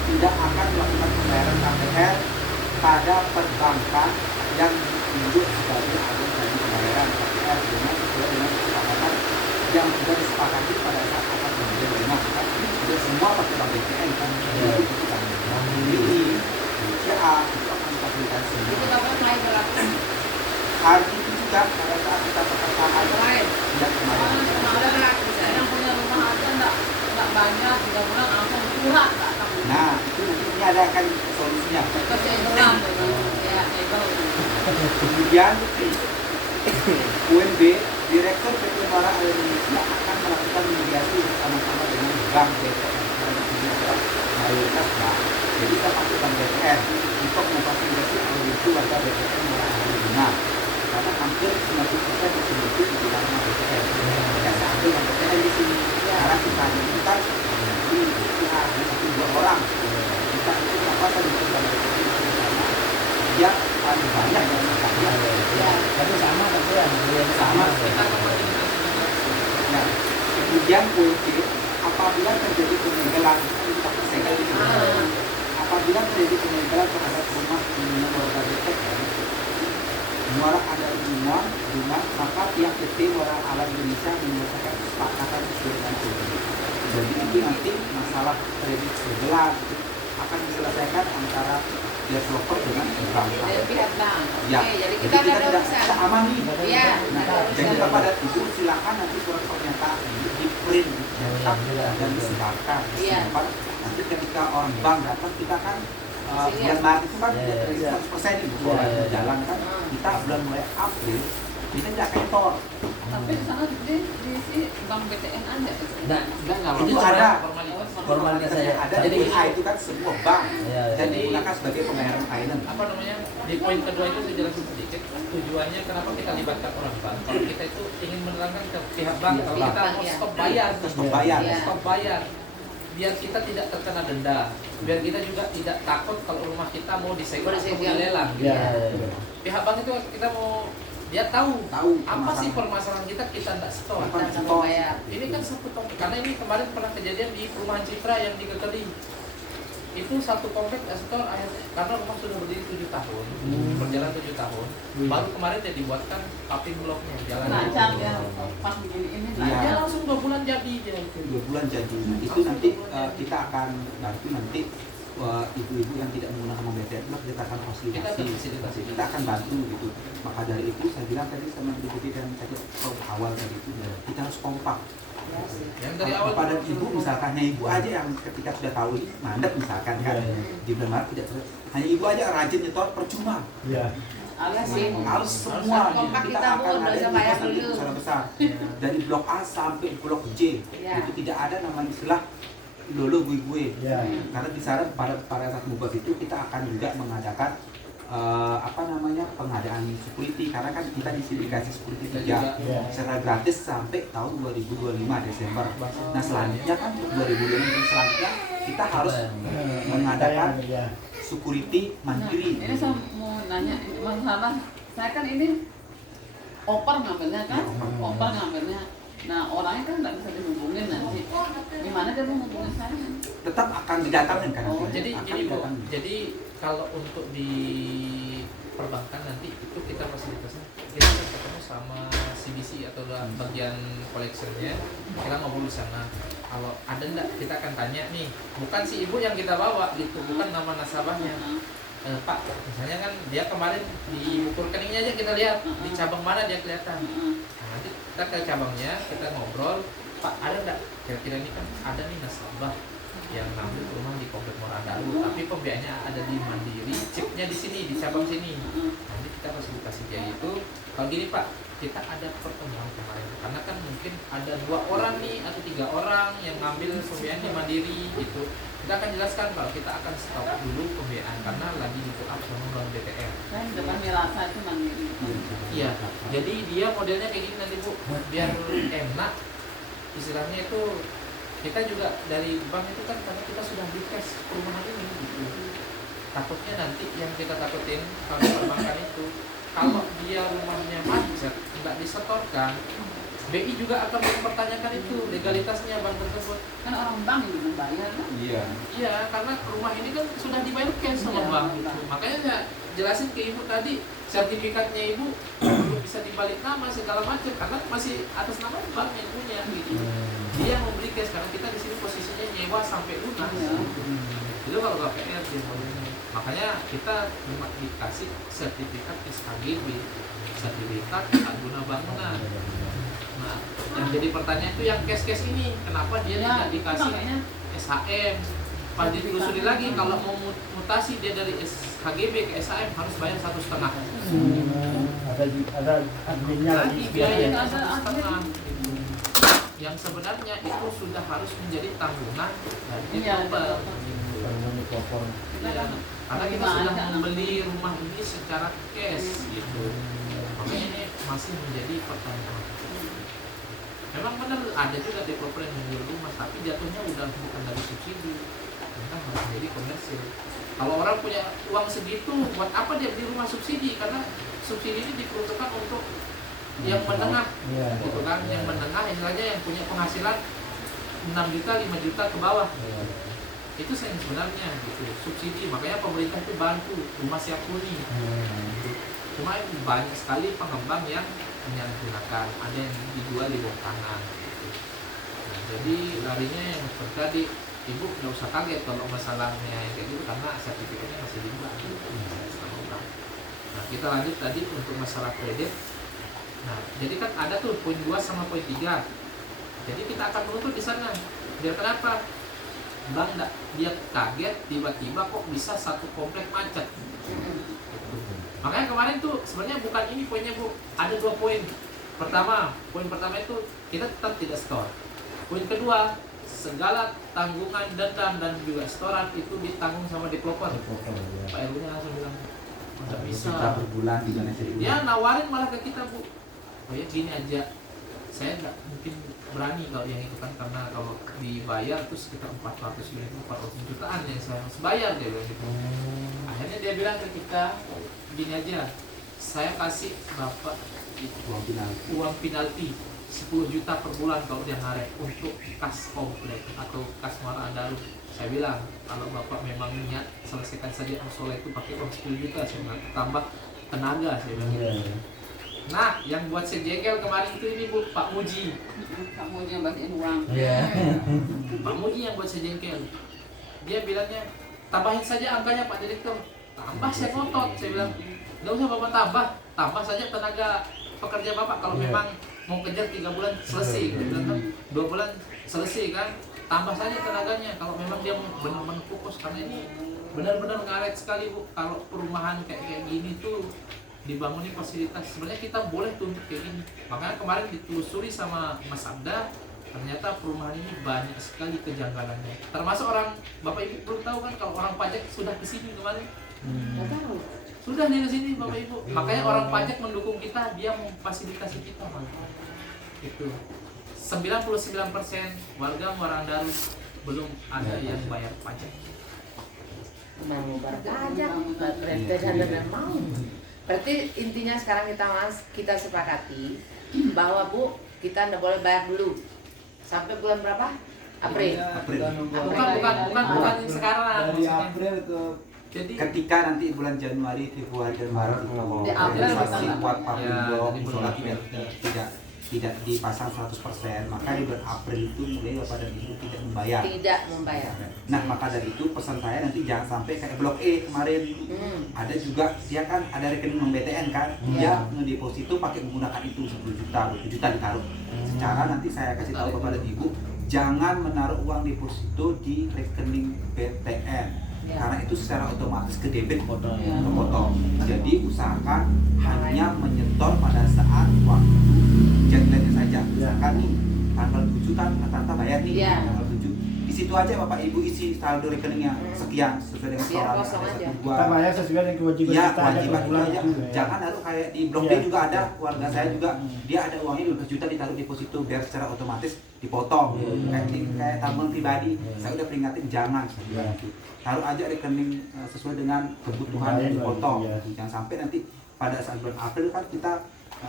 tidak akan melakukan pembayaran KPR pada perbankan yang ditunjuk sebagai agen dari pembayaran KPR sesuai dengan kesepakatan yang sudah disepakati pada saat akan pembelian rumah. Kan tidak semua pakai bank BTN kan. Jadi CA itu akan kita berikan Itu semua. kapan mulai berlaku? Hari itu juga pada saat kita pertama Kemarin. tidak kemarin. Kemarin saya yang punya rumah aja enggak banyak 3 bulan langsung curhat Kak. Nah, itu nanti ini ada kan solusinya. Kesebelan ya ego. Kemudian UNB, Direktur PT Muara Air Indonesia akan melakukan mediasi bersama-sama dengan Bank BTN. Karena ini adalah mayoritas bank. Jadi kita pakai Bank BTN untuk memfasilitasi audiensi warga BTN Muara Air 5. Karena hampir 90% distribusi di dalam BTN. Kita ambil Bank BTN di sini. Karena kita ini kan ini pihak satu dua orang. Kita itu apa tadi Bank BTN karena dia paling banyak yang mengatakan Ya, tapi sama tapi ya sama. Nah, kemudian UNB apabila terjadi penyegelan kita persegel di sini. Apabila terjadi penyegelan terhadap rumah hunian warga BTN Muara Adil 5, maka pihak PT Muara Alam Indonesia menyelesaikan kesepakatan sesuai dengan UNB. Jadi itu nanti masalah kredit sebelah akan diselesaikan antara developer dengan bank. Dari pihak bank. Ya, Oke, jadi jadi kita kita ada tidak urusan. aman nih. Iya, Nah, ada jadi urusan. kepada ibu silakan nanti surat pernyataan di print, dicetak dan disebarkan. Iya. Nanti ketika orang bank datang kita kan Masih bulan ingat. Maret itu kan Iya, tidak kredit iya. 100% nih mulai berjalan kan. Kita bulan mulai April kita tidak kantor. Tapi di sana di Bank BTN ada. Nah, Itu itu ada formalitas. formalitas saya. ada Jadi BI itu kan semua bank Iya, iya. dan digunakan sebagai pembayaran finance. Apa namanya, di poin kedua itu saya jelasin sedikit tujuannya kenapa kita libatkan orang bank. Kalau kita itu ingin menerangkan ke pihak bank, Iya, kalau bank. kita mau Iya. stop bayar, Stop bayar. Iya. stop bayar, biar kita tidak terkena denda, biar kita juga tidak takut kalau rumah kita mau disegel atau Disegel. dilelang. Iya, iya. Pihak bank itu kita mau, dia tahu apa sih permasalahan kita tidak stop. Apa Kita stop? bayar. Ini kan satu komplek, karena ini kemarin pernah kejadian di perumahan Citra yang di Gegeri. Itu satu komplek store karena rumah sudah berdiri 7 tahun, berjalan 7 tahun. Baru kemarin dia dibuatkan paving bloknya, jalan. Lancar ya pas begini ini Iya. Dia langsung 2 bulan jadi dia. 2 bulan jadi. Nah, itu nanti kita akan bantu nanti ibu-ibu yang tidak menggunakan mobil BTN kita akan fasilitasi. Kita akan bantu gitu. Maka dari itu saya bilang tadi sama deputi dan tadi awal tadi itu kita harus kompak. Yang dari awal Kepada ibu misalkan hanya ibu aja yang ketika sudah tahu ini mandek misalkan kan di bulan Maret tidak hanya ibu aja rajin nyetor percuma. Iya. Iya sih. Harus semua Harus kompak kita kita, Bu, akan nggak ada usah bayar nanti dulu. besar dari blok A sampai blok J Iya. itu tidak ada namanya istilah lolo gue Iya. karena di sana pada saat mubah itu kita akan juga mengadakan pengadaan security, karena kan kita di sini dikasih security Kita 3 juga, secara gratis sampai tahun 2025 Desember. Nah selanjutnya kan untuk 2025 selanjutnya kita harus mengadakan Ya. security mandiri. Ini saya mau nanya masalah, saya kan ini oper ngambilnya kan, oper ngambilnya. Nah orangnya kan nggak bisa dihubungin nanti. Gimana dia mau hubungin saya? Tetap akan didatangin kan? Oh, Jadi akan ini Bu, didatangin. jadi kalau untuk di perbankan nanti itu kita fasilitasnya kita akan ketemu sama CBC atau bagian collectionnya, kita ngobrol di sana. Kalau ada enggak kita akan tanya nih, bukan si ibu yang kita bawa gitu, bukan nama nasabahnya. Pak, misalnya kan dia kemarin di buku rekeningnya aja kita lihat di cabang mana dia kelihatan. Nah, nanti kita ke cabangnya, kita ngobrol, Pak ada enggak kira-kira ini kan ada nih nasabah yang ngambil rumah di Komplek Muara Daru, tapi pembiayanya ada di Mandiri, chipnya di sini, di cabang sini. Nanti kita fasilitasi dia itu. Kalau gini Pak, kita ada pertemuan kemarin, karena kan mungkin ada 2 orang nih atau 3 orang yang ngambil pembiayaan di Mandiri gitu. Kita akan jelaskan kalau kita akan stop dulu pembiayaan karena lagi di up sama Bank BTN. Kan depan Mirasa itu mandiri. Iya, jadi dia modelnya kayak gini nanti Bu, biar enak. Istilahnya itu kita juga dari bank itu kan karena kita sudah di cash perumahan ini gitu. Takutnya nanti yang kita takutin kalau di perbankan itu kalau dia rumahnya macet nggak disetorkan, BI juga akan mempertanyakan itu legalitasnya bank tersebut. Kan orang bank yang membayar kan? Iya. Iya, karena rumah ini kan sudah dibayar cash sama Iya, bank betul. gitu. Makanya saya jelasin ke ibu tadi, sertifikatnya ibu bisa dibalik nama segala macam karena masih atas nama bank yang punya gitu. Dia yang memberi cash karena kita di sini posisinya nyewa sampai lunas. Itu kalau KPR dia modelnya. Makanya kita cuma dikasih sertifikat SHGB, sertifikat hak guna bangunan. Nah, yang jadi pertanyaan itu yang cash ini, kenapa dia Ya, tidak dikasih makanya. SHM? Pas ditelusuri lagi kalau mau mutasi dia dari SHGB ke SHM harus bayar 1,5. Ada adminnya Lagi lagi. biaya Ada 1,5 gitu. Yang sebenarnya itu sudah harus menjadi tanggungan dari Iya, developer. Mikrofon. Kita kan Karena kita sudah membeli rumah ini secara cash gitu. Makanya ini masih menjadi pertanyaan. Memang benar ada juga developer yang menjual rumah, tapi jatuhnya udah bukan dari subsidi, karena harus menjadi komersil. Kalau orang punya uang segitu, buat apa dia beli rumah subsidi? Karena subsidi ini diperuntukkan untuk yang menengah, Iya. gitu kan? Yang menengah, istilahnya yang punya penghasilan 6 juta, 5 juta ke bawah. Itu sebenarnya gitu, subsidi. Makanya pemerintah itu bantu rumah siap huni. Gitu. Cuma banyak sekali pengembang yang menyalahgunakan, ada yang dijual di bawah tangan gitu. Nah, jadi larinya yang terjadi, ibu nggak usah kaget kalau masalahnya yang kayak gitu karena sertifikatnya masih di bank gitu. Nah kita lanjut tadi untuk masalah kredit. Nah jadi kan ada tuh poin 2 sama poin 3. Jadi kita akan menuntut di sana. Biar kenapa? Bank enggak, dia kaget tiba-tiba kok bisa satu komplek macet. Makanya kemarin tuh sebenarnya bukan ini poinnya Bu, ada 2 poin. Poin pertama itu kita tetap tidak store. Poin kedua, segala tanggungan denda dan juga setoran itu ditanggung sama developer. Pak RW nya langsung bilang nggak bisa. Kita berbulan di mana sih? Dia nawarin malah ke kita Bu, oh ya gini aja, saya nggak mungkin berani kalau yang itu kan karena kalau dibayar tuh sekitar 400 jutaan yang saya harus bayar dia bilang gitu. Akhirnya dia bilang ke kita gini aja, saya kasih bapak uang penalti 10 juta per bulan kalau dia ngaret untuk kas komplek atau kas Muara Daru. Saya bilang kalau bapak memang niat selesaikan saja musola itu pakai uang 10 juta, saya bilang tambah tenaga saya bilang gitu. Nah, yang buat saya jengkel kemarin itu ini Bu, Pak Muji. Pak Muji yang bagiin uang. Pak Muji yang buat saya jengkel. Dia bilangnya, tambahin saja angkanya Pak Direktur. Tambah saya ngotot, saya bilang, nggak usah Bapak tambah saja tenaga pekerja Bapak. Kalau memang mau kejar 3 bulan selesai, dia bilang kan, 2 bulan selesai kan, tambah saja tenaganya. Kalau memang dia mau benar-benar fokus, karena ini benar-benar ngaret sekali Bu. Kalau perumahan kayak gini tuh dibangunin fasilitas, sebenarnya kita boleh tuntut kayak gini. Makanya kemarin ditelusuri sama Mas Abda, ternyata perumahan ini banyak sekali kejanggalannya. Termasuk orang Bapak Ibu belum tahu kan kalau orang pajak sudah kesini kemarin. Nggak tahu. Sudah nih ke sini Bapak Ibu. Makanya orang pajak mendukung kita, dia memfasilitasi kita Pak. Itu 99% warga Muarang Daru belum ada yang bayar pajak. Mau bayar pajak, berarti dan mau. Berarti intinya sekarang kita sepakati bahwa Bu, kita nggak boleh bayar dulu sampai bulan berapa? April. Bukan sekarang. Dari April ke Jadi Ketika nanti bulan Januari, Februari dan Maret itu Di April realisasi bisa. buat pabrik Ya, blok di bulan solar April. tidak dipasang 100%, maka di bulan April itu mulai Bapak dan Ibu tidak membayar. Tidak membayar. Nah, maka dari itu pesan saya nanti jangan sampai kayak blok E kemarin. Ada juga dia kan ada rekening BTN kan, dia ngedeposito pakai menggunakan itu 10 juta, 20 juta ditaruh. Secara nanti saya kasih tahu Bapak dan Ibu, jangan menaruh uang deposito di rekening BTN. Karena itu secara otomatis ke debit kepotong. Jadi usahakan hanya menyetor pada saat waktu deadline-nya saja. Misalkan nih tanggal 7 kan rata-rata bayar nih tanggal 7. Di situ aja Bapak Ibu isi saldo rekeningnya sekian sesuai dengan Biar setoran kosong aja. Kita bayar sesuai dengan kewajiban Iya, kita aja kewajiban per itu bulan aja. itu ya. Jangan naruh kayak di blok D Iya. juga ada warga saya juga, dia ada uangnya 12 juta ditaruh deposito biar secara otomatis dipotong. Kayak tabungan pribadi. Saya udah peringatin jangan seperti itu. Taruh aja rekening sesuai dengan kebutuhan yang dipotong. Jangan sampai nanti pada saat bulan April kan kita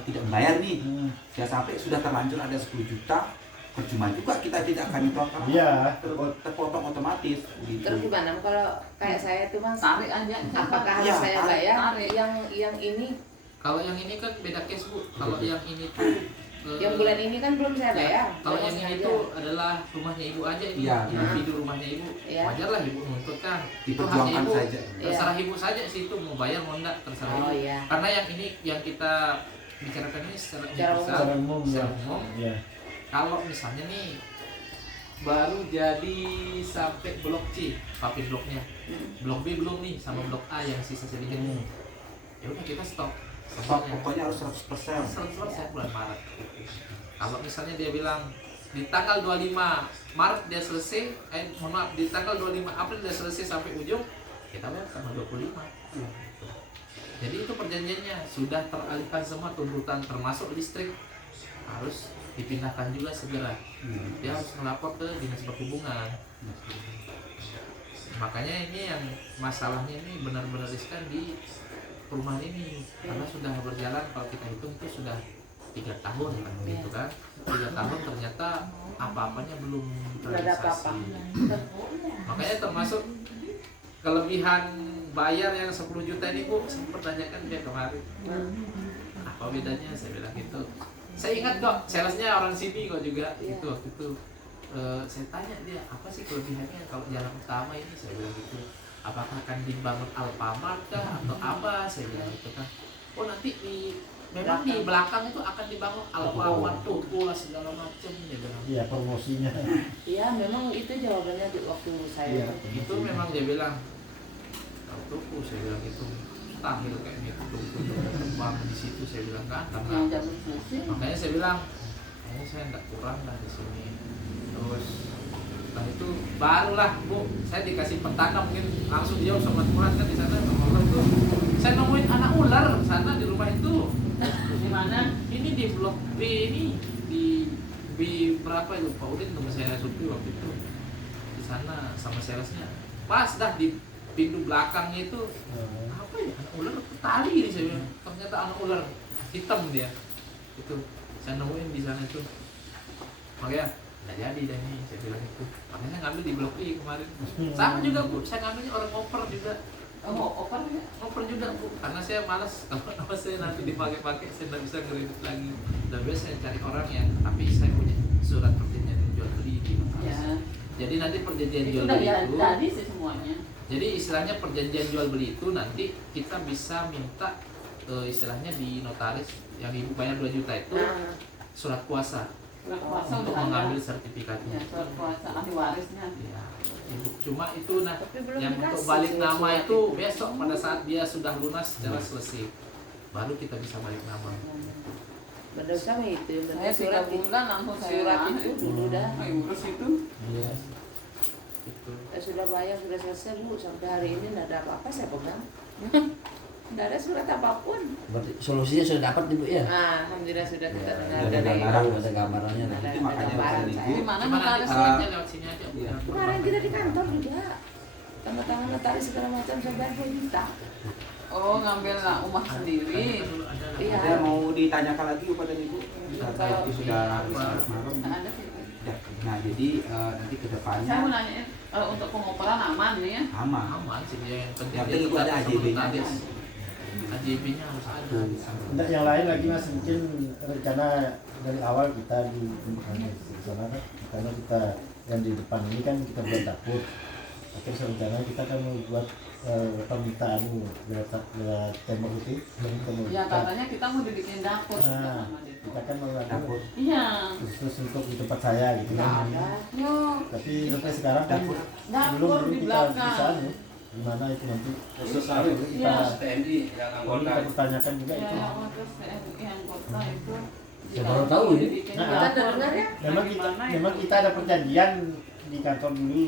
tidak membayar nih. Jangan sampai sudah terlanjur ada 10 juta, percuma juga kita tidak akan ditolak karena Iya. terpotong otomatis. Gitu. Terus gimana kalau kayak saya tuh Mas? Tarik aja. Apakah harus Iya, saya tarik. bayar Tarik. yang ini? kalau yang ini kan beda case Bu. Kalau yang ini tuh Yang bulan ini kan belum saya bayar. Kalau Saya yang ini sengaja. tuh adalah rumahnya ibu aja, ini Iya. individu rumahnya ibu. Iya. Wajarlah ibu menuntut kan. Itu haknya Diperjuangkan ibu. saja. Terserah ibu saja sih itu mau bayar mau enggak terserah Oh, ibu. iya. Karena yang ini yang kita bicarakan ini secara Secara universal, Secara umum ya. secara umum. Iya. Kalau misalnya nih baru jadi sampai blok C, papi bloknya. Blok B belum nih sama blok A yang sisa sedikit. Ya udah kita stop. Stop, Semuanya. pokoknya harus 100%. 100% bulan Maret. Kalau misalnya dia bilang di tanggal 25 Maret dia selesai, mohon maaf, di tanggal 25 April dia selesai sampai ujung, kita bayar tanggal 25. Jadi itu perjanjiannya sudah teralihkan semua tuntutan termasuk listrik harus dipindahkan juga segera. Dia harus melapor ke dinas perhubungan. Makanya ini yang masalahnya ini benar-benar riskan di perumahan ini karena sudah berjalan kalau kita hitung itu sudah 3 tahun kan gitu kan 3 tahun ternyata apa-apanya belum Nggak ada apa-apa. terrealisasi. Makanya termasuk kelebihan bayar yang 10 juta ini Bu saya pertanyakan dia kemarin apa bedanya saya bilang gitu. Saya ingat kok salesnya orang sini kok juga itu waktu itu saya tanya dia apa sih kelebihannya kalau jalan utama ini saya bilang gitu. Apakah akan dibangun Alfamart kah atau apa saya bilang gitu kan. Oh nanti memang di belakang itu akan dibangun Alfamart toko lah segala macam ya bilang. Iya, promosinya. Iya, memang itu jawabannya di waktu saya. Iya. Itu memang dia bilang kalau toko saya bilang itu mustahil kayak gitu toko bangun di situ saya bilang kan karena Yang jam selesai. makanya saya bilang kayaknya saya nggak kurang lah di sini. Terus setelah itu barulah Bu saya dikasih petaka mungkin langsung dia sama Tuhan kan di sana sama Allah itu saya nemuin anak ular sana di rumah itu. Di mana? Ini di blok B ini di B berapa itu Pak Udin teman saya Supri waktu itu di sana sama salesnya pas dah di pintu belakangnya itu apa ya anak ular tali ini saya bilang ternyata anak ular hitam dia itu saya nemuin di sana itu makanya nggak jadi dah nih saya bilang itu makanya saya ngambil di blok I kemarin sama juga Bu saya ngambilnya orang oper juga Oper ya? oper juga Bu karena saya malas kalau saya nanti dipakai-pakai saya nggak bisa kredit lagi dan biasa saya cari orang yang tapi saya punya surat perjanjian jual beli di Ya. jadi nanti perjanjian Itu jual udah beli itu jadi sih semuanya. jadi istilahnya perjanjian jual beli itu nanti kita bisa minta istilahnya di notaris yang ibu bayar 2 juta itu Nah, surat kuasa Surat kuasa untuk udah ada. mengambil sertifikatnya. Ya, surat kuasa ahli warisnya. Ya, ibu. Cuma itu nah tapi belum yang dikasih untuk balik surat nama surat itu besok pada saat dia sudah lunas secara selesai baru kita bisa balik nama. Bener sama itu. Bener Saya 3 surat itu. bulan langsung saya Surat anu, itu dulu dah. urus itu. Iya. Itu. Sudah bayar sudah selesai Bu sampai hari ini nggak ada apa-apa saya pegang. Tidak ada surat apapun. Berarti solusinya sudah dapat nih Bu ya? Alhamdulillah sudah kita dengar Ada dari ada gambarannya. ada Itu makanya gambaran Ibu, saya. Di mana Cuma nanti notaris? suratnya lewat sini aja. Iya. Kemarin kita di kantor juga. Tanda tangan notaris segala macam saya bayar 2 juta. Oh, ngambil rumah sendiri. Iya. Ada mau ditanyakan lagi kepada Ibu? Karena itu sudah habis malam. Nggak ada sih. Ya, nah jadi nanti ke depannya Saya mau nanya, untuk pengoperan aman nih ya? aman. Aman sih dia yang penting. Yang penting itu ada AJB-nya aja. AJB-nya harus ada. Enggak, yang lain lagi Mas, mungkin rencana dari awal kita di sana kan, karena kita yang di depan ini kan kita buat dapur. Terus rencana kita kan mau buat permintaan lewat tembok itu, Ya katanya kita mau dibikin dapur. Nah, kita kan mau dapur Iya. khusus untuk di tempat saya gitu kan. Yo, Tapi sampai sekarang kan dapur belum di kita bisa belakang. gimana itu nanti. Khusus Iya. TNI yang anggota. Kita pertanyakan juga Ya, itu. terus yang kota itu. Ya, baru tahu ya. Kita udah dengar ya. Memang kita ada perjanjian di kantor dulu.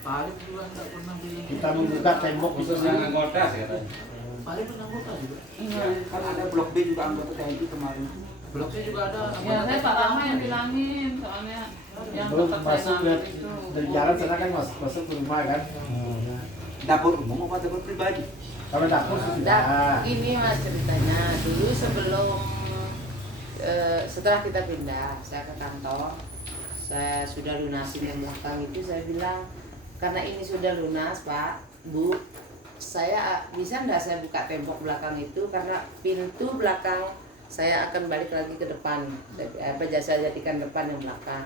Paling juga nggak pernah bilang. Kita membuka tembok di Khusus sana. yang anggota sih katanya. Paling pun anggota juga. Iya. Kan ada blok B juga anggota TNI kemarin. Bloknya juga ada. Ya, saya Pak Rama yang bilangin soalnya yang Belum tempat masuk saya dari, itu. dari jalan sana kan masuk ke rumah kan. Dapur umum apa dapur pribadi? Kalau dapur Nah, sudah. ini mas ceritanya dulu sebelum setelah kita pindah saya ke kantor, saya sudah lunasin yang belakang itu. Saya bilang karena ini sudah lunas Pak Bu, saya bisa nggak saya buka tembok belakang itu karena pintu belakang saya akan balik lagi ke depan, saya jadikan depan yang belakang.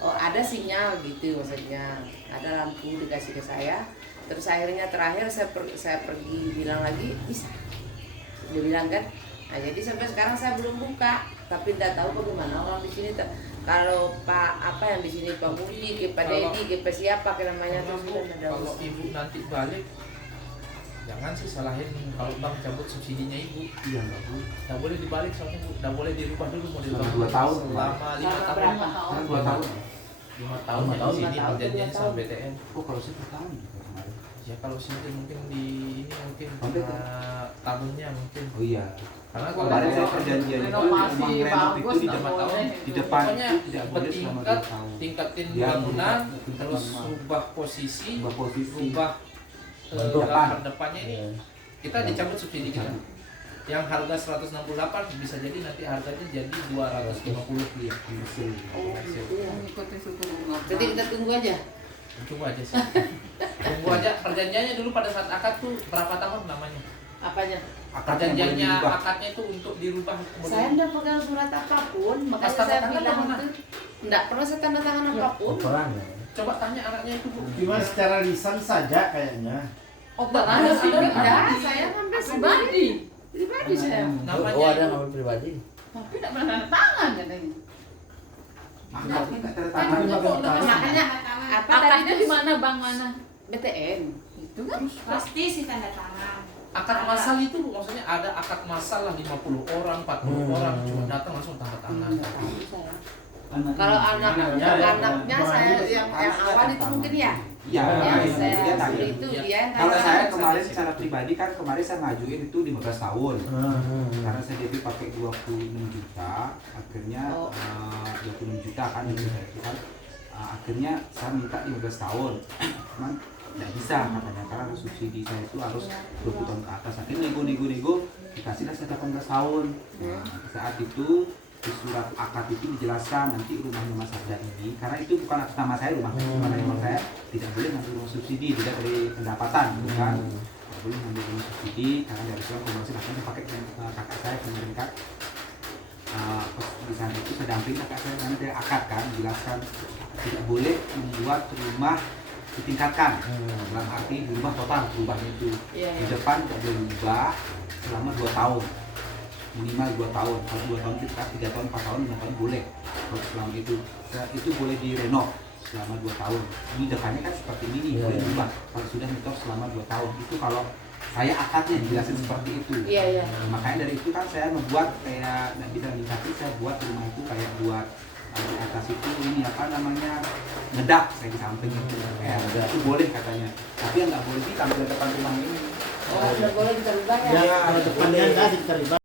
Oh ada sinyal gitu maksudnya, ada lampu dikasih ke saya. Terus akhirnya terakhir saya pergi bilang lagi bisa, dia bilang kan. Nah jadi sampai sekarang saya belum buka, tapi tidak tahu bagaimana orang di sini. Kalau Pak apa yang di sini Pak Budi, Pak Dedi, Pak siapa namanya terus Kalau ibu nanti balik, jangan sih salahin kalau bang cabut subsidinya ibu. Iya nggak Bu. Nggak boleh dibalik soalnya bu, nggak boleh dirubah dulu mau dirubah. Selama 2 tahun. Selama 5 tahun. berapa? Sekarang 2 tahun. 5 tahun ya di sini perjanjiannya sama BTN. Oh kalau sih 4 tahun juga kemarin. Ya kalau sini mungkin di ini mungkin Sampai tahunnya mungkin. Oh iya. Karena Kemarin saya perjanjian itu Renovasi memang renov itu bagus, di nggak depan boleh. di depan Pokoknya itu tidak boleh selama 2 tahun. tingkatin Ya, bangunan, tingkat terus bangunan. rubah posisi, Ubah posisi. rubah Depan. depannya ini kita dicabut subsidi kita. Yang harga 168 bisa jadi nanti harganya jadi 250 dia. Mengikuti suku bunga. Jadi kita tunggu aja. Tunggu aja sih. Tunggu aja perjanjiannya dulu pada saat akad tuh berapa tahun namanya? Apanya? Perjanjiannya akadnya itu untuk dirubah. Saya tidak pegang surat apapun, makanya Pas tanda saya tangan bilang mana? itu tidak pernah saya tanda tangan apapun. Perang ya. Coba tanya anaknya itu bu. Cuma secara lisan saja kayaknya. Oh, Tidak, tidak, saya ngambil pribadi. Pribadi saya. Namanya Oh ada itu- nomor pribadi. Tapi tidak pernah tanda tangan katanya. Makanya nggak tanda Tapi tangan. pakai tangan. Makanya apa Akadnya tadi di mana, Bang, mana? BTN? Itu kan Pasti sih tanda tangan. akad massal itu maksudnya ada akad massal lah 50 orang, 40 orang cuma datang langsung tanda tangan. Kalau anaknya saya yang awal itu mungkin ya. Iya, Ya, iya, saya dia tanya. suruh itu dia yang Kalau tanda saya tangan. kemarin secara pribadi kan kemarin saya ngajuin itu 15 tahun. Karena saya DP pakai 26 juta, akhirnya Oh. 26 juta kan itu saya itu kan. Akhirnya saya minta 15 tahun. Cuman tidak bisa katanya karena subsidi saya itu harus 20 tahun ke atas. Akhirnya nego dikasihlah saya 18 tahun. Nah, saat itu di surat akad itu dijelaskan nanti rumahnya Mas Ardan ini karena itu bukan atas nama saya rumah saya tidak boleh ngambil rumah subsidi tidak dari pendapatan bukan tidak boleh ngambil rumah subsidi karena dari surat komersil akan dipakai kakak saya pemerintah di sana itu saya dampingi kakak saya karena dari akad kan jelaskan tidak boleh membuat rumah ditingkatkan dalam arti berubah total berubahnya itu Iya, di iya. depan tidak boleh berubah selama 2 tahun minimal 2 tahun kalau 2 tahun kita 3 tahun 4 tahun 5 tahun boleh kalau selama itu boleh direnov selama 2 tahun ini depannya kan seperti ini nih boleh berubah kalau sudah mentor selama 2 tahun itu kalau saya akadnya dijelasin seperti itu. Iya, iya. Makanya dari itu kan saya membuat kayak nggak bisa dikasih saya buat rumah itu kayak buat di atas itu ini apa namanya ngedak saya di samping itu itu boleh katanya tapi yang nggak boleh di tampil depan rumah ini Oh, nggak boleh diterima ya. Ya, kalau depannya nggak diterima.